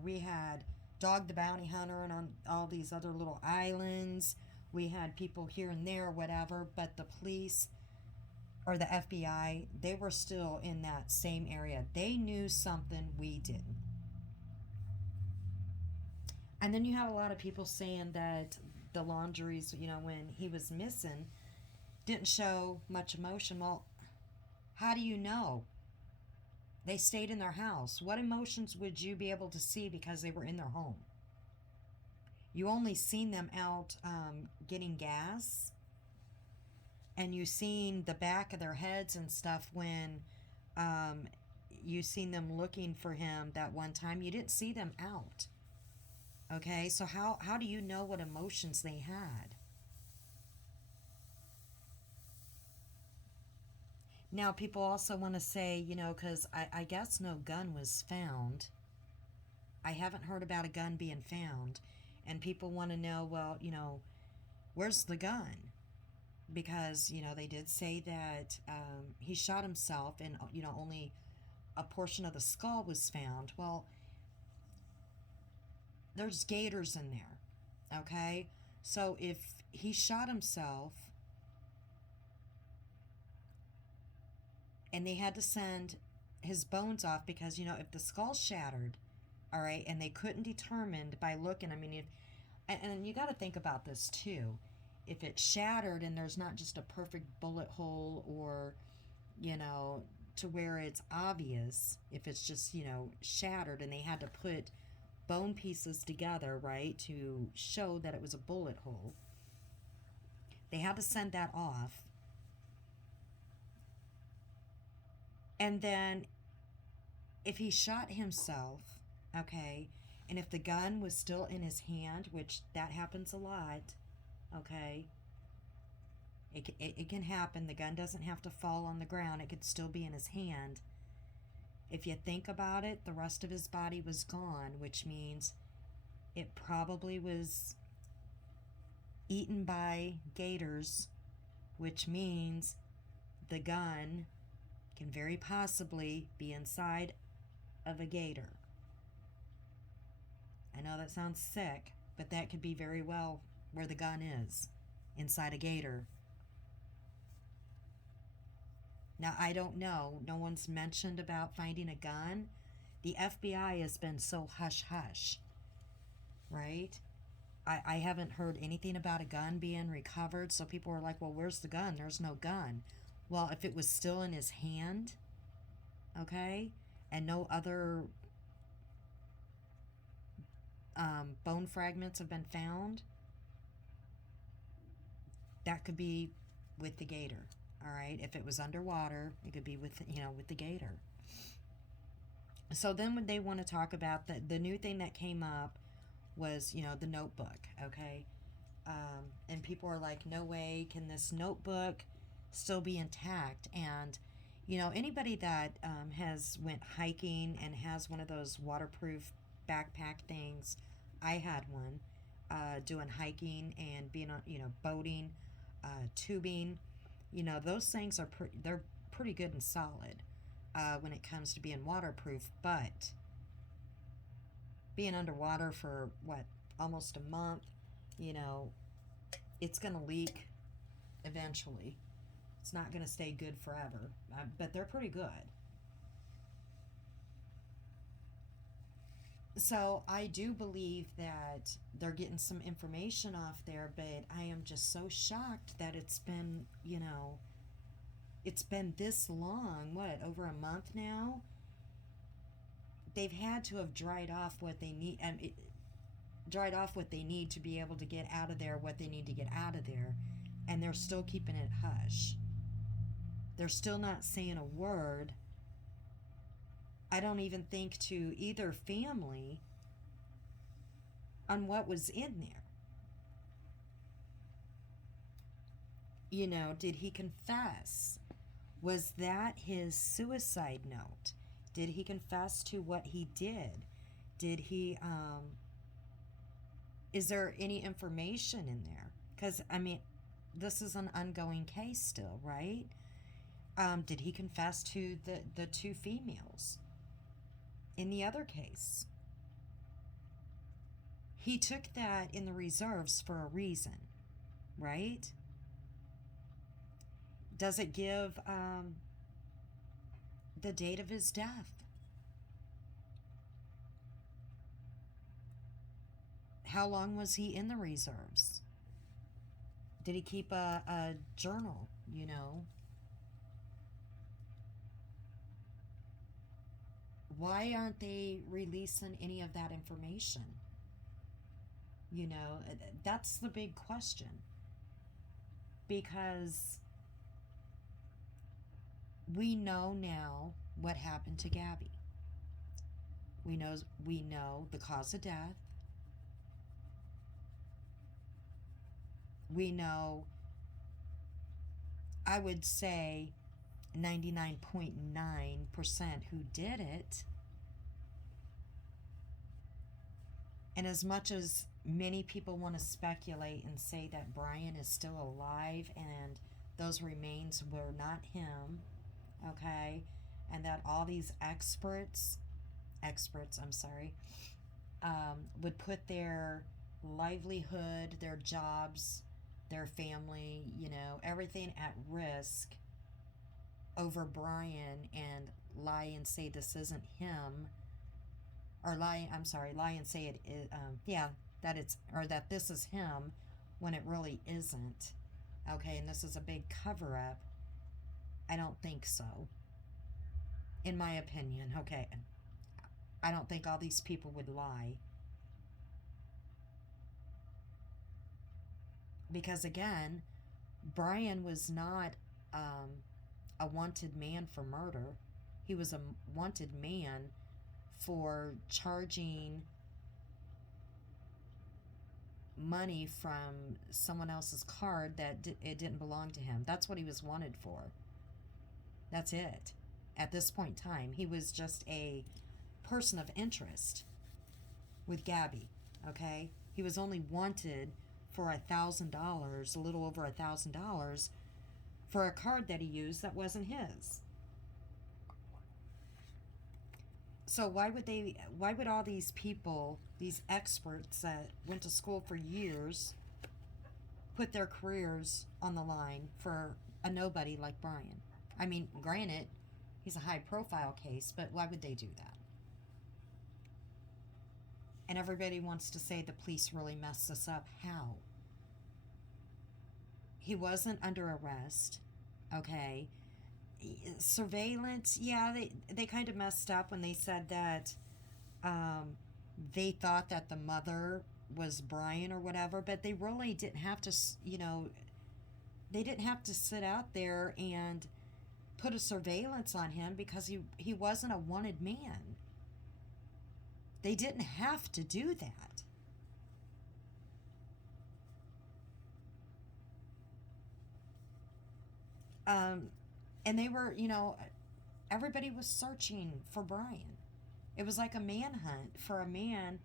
We had Dog the Bounty Hunter and on all these other little islands. We had people here and there, whatever, but the police or the FBI, they were still in that same area. They knew something we didn't. And then you have a lot of people saying that the Laundries, when he was missing, didn't show much emotion. Well, how do you know? They stayed in their house. What emotions would you be able to see because they were in their home? You only seen them out getting gas, and you seen the back of their heads and stuff when you seen them looking for him that one time. You didn't see them out. Okay, so how do you know what emotions they had? Now, people also want to say, because I guess no gun was found. I haven't heard about a gun being found. And people want to know, well, where's the gun? Because, they did say that he shot himself and, only a portion of the skull was found. Well, there's gators in there, okay? So if he shot himself and they had to send his bones off because, if the skull's shattered, all right, and they couldn't determine by looking, And you got to think about this too. If it's shattered and there's not just a perfect bullet hole, or, you know, to where it's obvious, if it's just, shattered and they had to put bone pieces together, right, to show that it was a bullet hole, they had to send that off. And then if he shot himself, okay, and if the gun was still in his hand, which that happens a lot, okay, it can happen. The gun doesn't have to fall on the ground, it could still be in his hand. If you think about it, the rest of his body was gone, which means it probably was eaten by gators, which means the gun can very possibly be inside of a gator. I know that sounds sick, but that could be very well where the gun is, inside a gator. Now, I don't know. No one's mentioned about finding a gun. The FBI has been so hush hush, right? I haven't heard anything about a gun being recovered, so people are like, well, where's the gun? There's no gun. Well, if it was still in his hand, okay, and no other bone fragments have been found, that could be with the gator. All right, if it was underwater, it could be with with the gator. So then when they want to talk about the new thing that came up was the notebook, okay, and people are like, no way can this notebook still be intact. And anybody that has went hiking and has one of those waterproof backpack things, I had one, doing hiking and being on boating, tubing. Those things are they're pretty good and solid when it comes to being waterproof, but being underwater for almost a month, it's gonna leak eventually. It's not gonna stay good forever, but they're pretty good. So I do believe that they're getting some information off there, but I am just so shocked that it's been, it's been this long. What, over a month now? They've had to have dried off what they need, dried off what they need to be able to get out of there what they need to get out of there, and they're still keeping it hush. They're still not saying a word. I don't even think to either family on what was in there. Did he confess? Was that his suicide note? Did he confess to what he did? Did he, is there any information in there? Because, this is an ongoing case still, right? Did he confess to the two females in the other case? He took that in the reserves for a reason, right? Does it give the date of his death? How long was he in the reserves? Did he keep a journal, Why aren't they releasing any of that information? That's the big question. Because we know now what happened to Gabby. We know the cause of death. We know, I would say, 99.9% who did it. And as much as many people want to speculate and say that Brian is still alive and those remains were not him, okay, and that all these experts, would put their livelihood, their jobs, their family, everything at risk over Brian, and lie and say this isn't him, or lie and say it is, that it's, or that this is him when it really isn't, okay, and this is a big cover up, I don't think so. In my opinion, okay, I don't think all these people would lie. Because again, Brian was not a wanted man for murder. He was a wanted man for charging money from someone else's card that it didn't belong to him. That's what he was wanted for. That's it. At this point in time, he was just a person of interest with Gabby, okay? He was only wanted for $1,000, a little over $1,000, for a card that he used that wasn't his. So why would all these people, these experts that went to school for years, put their careers on the line for a nobody like Brian? I mean, granted, he's a high profile case, but why would they do that? And everybody wants to say the police really messed this up. How? He wasn't under arrest, okay? Surveillance, yeah, they kind of messed up when they said that they thought that the mother was Brian or whatever, but they really didn't have to, they didn't have to sit out there and put a surveillance on him because he wasn't a wanted man. They didn't have to do that. And they were, everybody was searching for Brian. It was like a manhunt for a man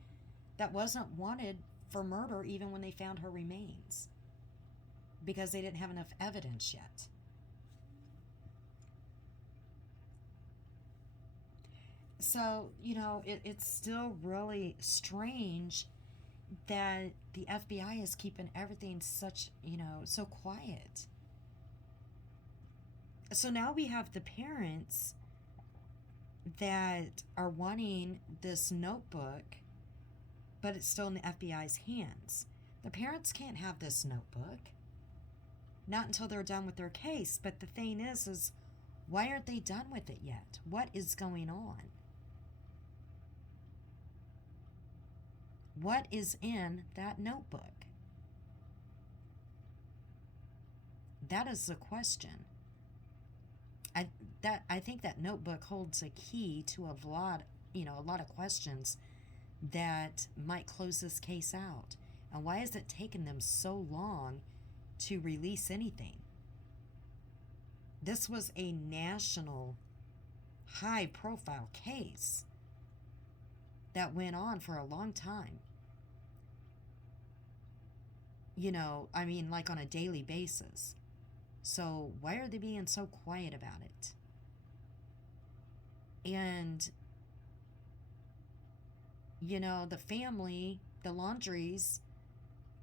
that wasn't wanted for murder even when they found her remains, because they didn't have enough evidence yet. So, it's still really strange that the FBI is keeping everything such, so quiet. So now we have the parents that are wanting this notebook, but it's still in the FBI's hands. The parents can't have this notebook, not until they're done with their case. But the thing is why aren't they done with it yet? What is going on? What is in that notebook? That is the question. I think that notebook holds a key to a lot of questions that might close this case out. And why is it taking them so long to release anything? This was a national, high-profile case that went on for a long time. Like on a daily basis. So why are they being so quiet about it? And, the family, the Laundries,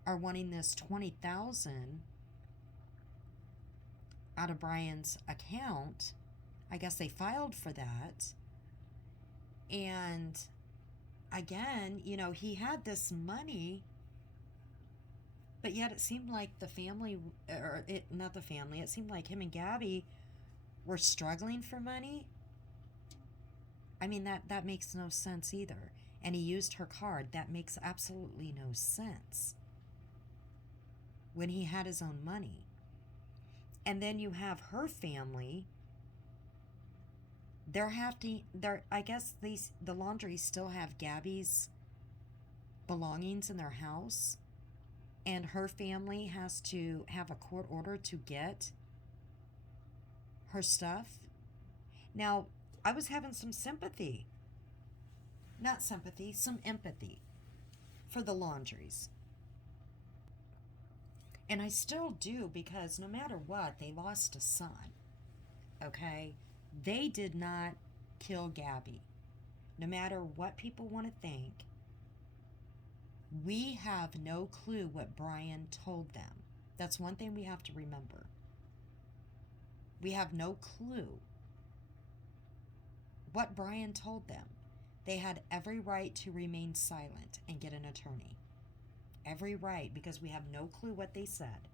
are wanting this $20,000 out of Brian's account. I guess they filed for that. And again, he had this money, but yet it seemed like the family, not the family, it seemed like him and Gabby were struggling for money. I mean, that makes no sense either. And he used her card. That makes absolutely no sense when he had his own money. And then you have her family. I guess the Laundries still have Gabby's belongings in their house. And her family has to have a court order to get her stuff. Now, I was having some sympathy. Not sympathy, some empathy for the Laundries. And I still do, because no matter what, they lost a son. Okay? They did not kill Gabby. No matter what people want to think, we have no clue what Brian told them. That's one thing we have to remember. We have no clue what Brian told them. They had every right to remain silent and get an attorney. every right because we have no clue what they said.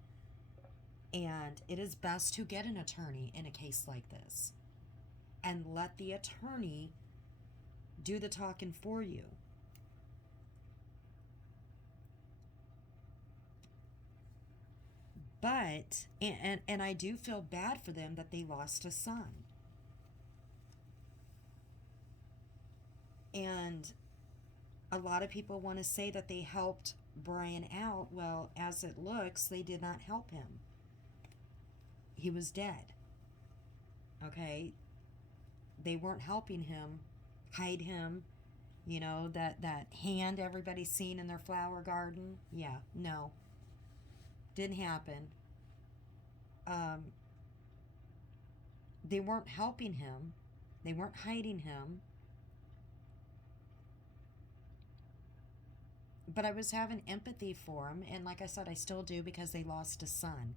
And it is best to get an attorney in a case like this and let the attorney do the talking for you. But, and I do feel bad for them that they lost a son. And a lot of people want to say that they helped Brian out. Well, as it looks, they did not help him. He was dead. Okay? They weren't helping him hide him. You know, that hand everybody's seen in their flower garden. Yeah, no. Didn't happen. They weren't helping him. They weren't hiding him. But I was having empathy for him, and like I said, I still do because they lost a son,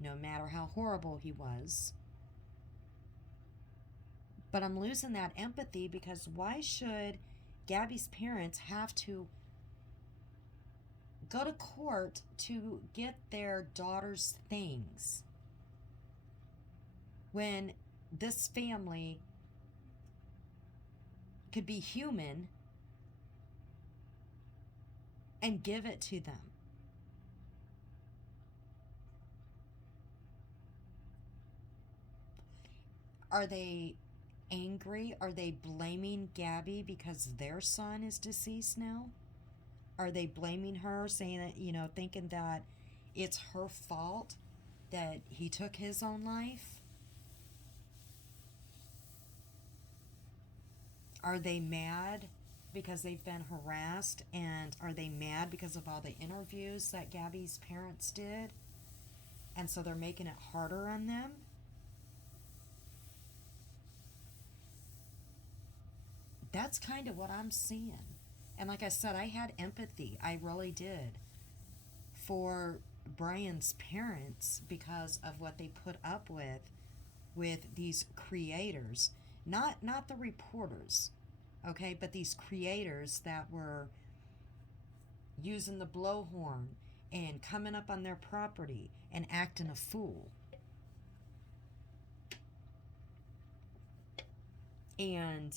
no matter how horrible he was. But I'm losing that empathy because why should Gabby's parents have to go to court to get their daughter's things when this family could be human and give it to them? Are they angry? Are they blaming Gabby because their son is deceased now? Are they blaming her, saying that, you know, thinking that it's her fault that he took his own life? Are they mad because they've been harassed? And are they mad because of all the interviews that Gabby's parents did? And so they're making it harder on them? That's kind of what I'm seeing. And like I said, I had empathy. I really did. For Brian's parents because of what they put up with these creators. Not the reporters, okay, but these creators that were using the blowhorn and coming up on their property and acting a fool. And,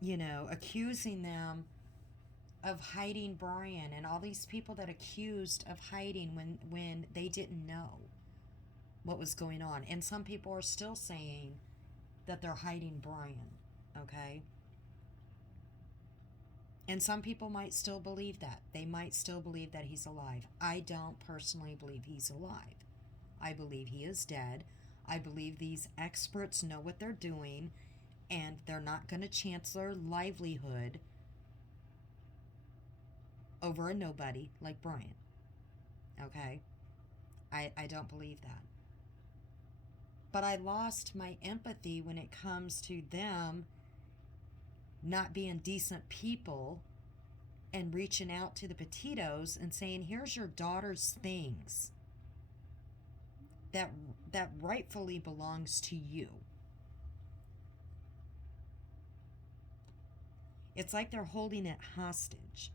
you know, accusing them of hiding Brian, and all these people that accused of hiding when they didn't know what was going on. And some people are still saying that they're hiding Brian, okay? And some people might still believe that. They might still believe that he's alive. I don't personally believe he's alive. I believe he is dead. I believe these experts know what they're doing, and they're not going to chance their livelihood over a nobody like Brian. Okay? I don't believe that. But I lost my empathy when it comes to them not being decent people and reaching out to the Petitos and saying, here's your daughter's things that rightfully belongs to you. It's like they're holding it hostage.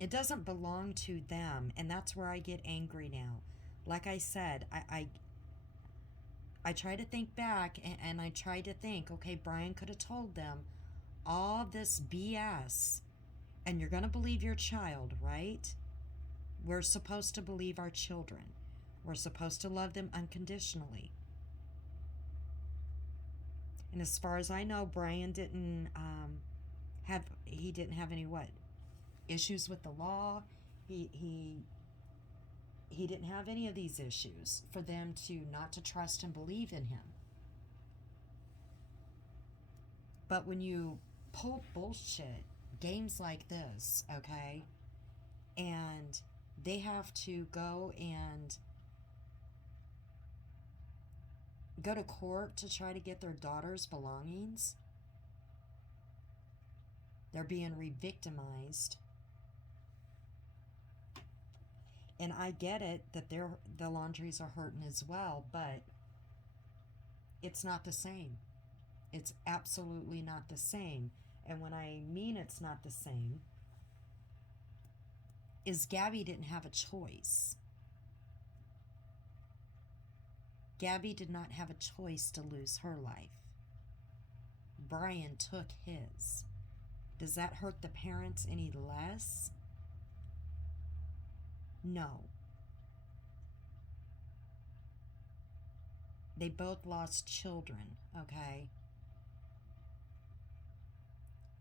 It doesn't belong to them, and that's where I get angry now. Like I said, I try to think back, and I try to think, okay, Brian could have told them all this BS, and you're going to believe your child, right? We're supposed to believe our children. We're supposed to love them unconditionally. And as far as I know, Brian didn't have any issues with the law. He didn't have any of these issues for them to not to trust and believe in him. But when you pull bullshit games like this, okay, and they have to go to court to try to get their daughter's belongings, they're being re-victimized. And I get it that the Laundries are hurting as well, but it's not the same. It's absolutely not the same. And when I mean it's not the same, is Gabby didn't have a choice. Gabby did not have a choice to lose her life. Brian took his. Does that hurt the parents any less? No. They both lost children, okay?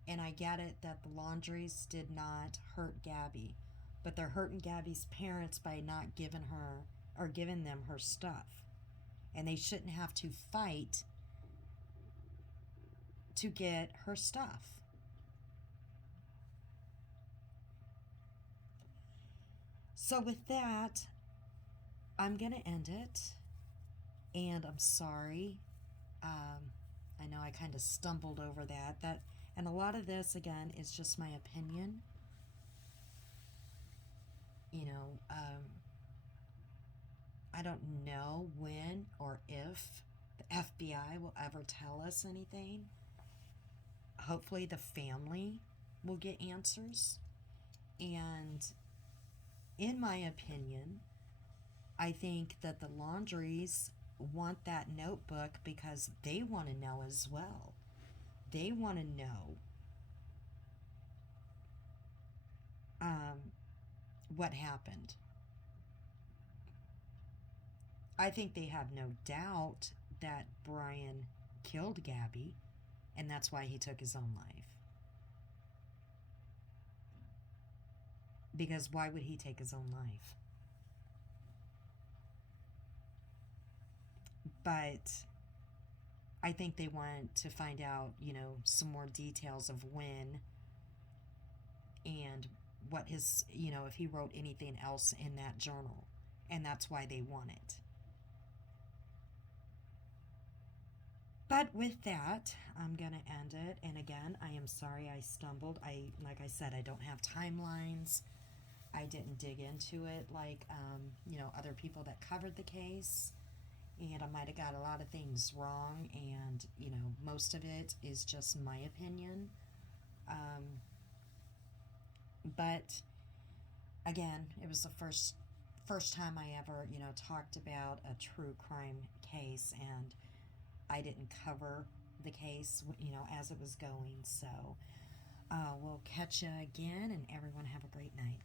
And I get it that the Laundries did not hurt Gabby, but they're hurting Gabby's parents by not giving her or giving them her stuff. And they shouldn't have to fight to get her stuff. So with that, I'm going to end it. And I'm sorry. I know I kind of stumbled over that. And a lot of this, again, is just my opinion. You know, I don't know when or if the FBI will ever tell us anything. Hopefully the family will get answers. And in my opinion, I think that the Laundries want that notebook because they want to know as well. They want to know what happened. I think they have no doubt that Brian killed Gabby, and that's why he took his own life. Because why would he take his own life? But I think they want to find out, some more details of when and what his, if he wrote anything else in that journal. And that's why they want it. But with that, I'm going to end it. And again, I am sorry I stumbled. Like I said, I don't have timelines. I didn't dig into it like, other people that covered the case. And I might have got a lot of things wrong. And, most of it is just my opinion. But again, it was the first time I ever, talked about a true crime case, and I didn't cover the case, as it was going. So we'll catch you again, and everyone have a great night.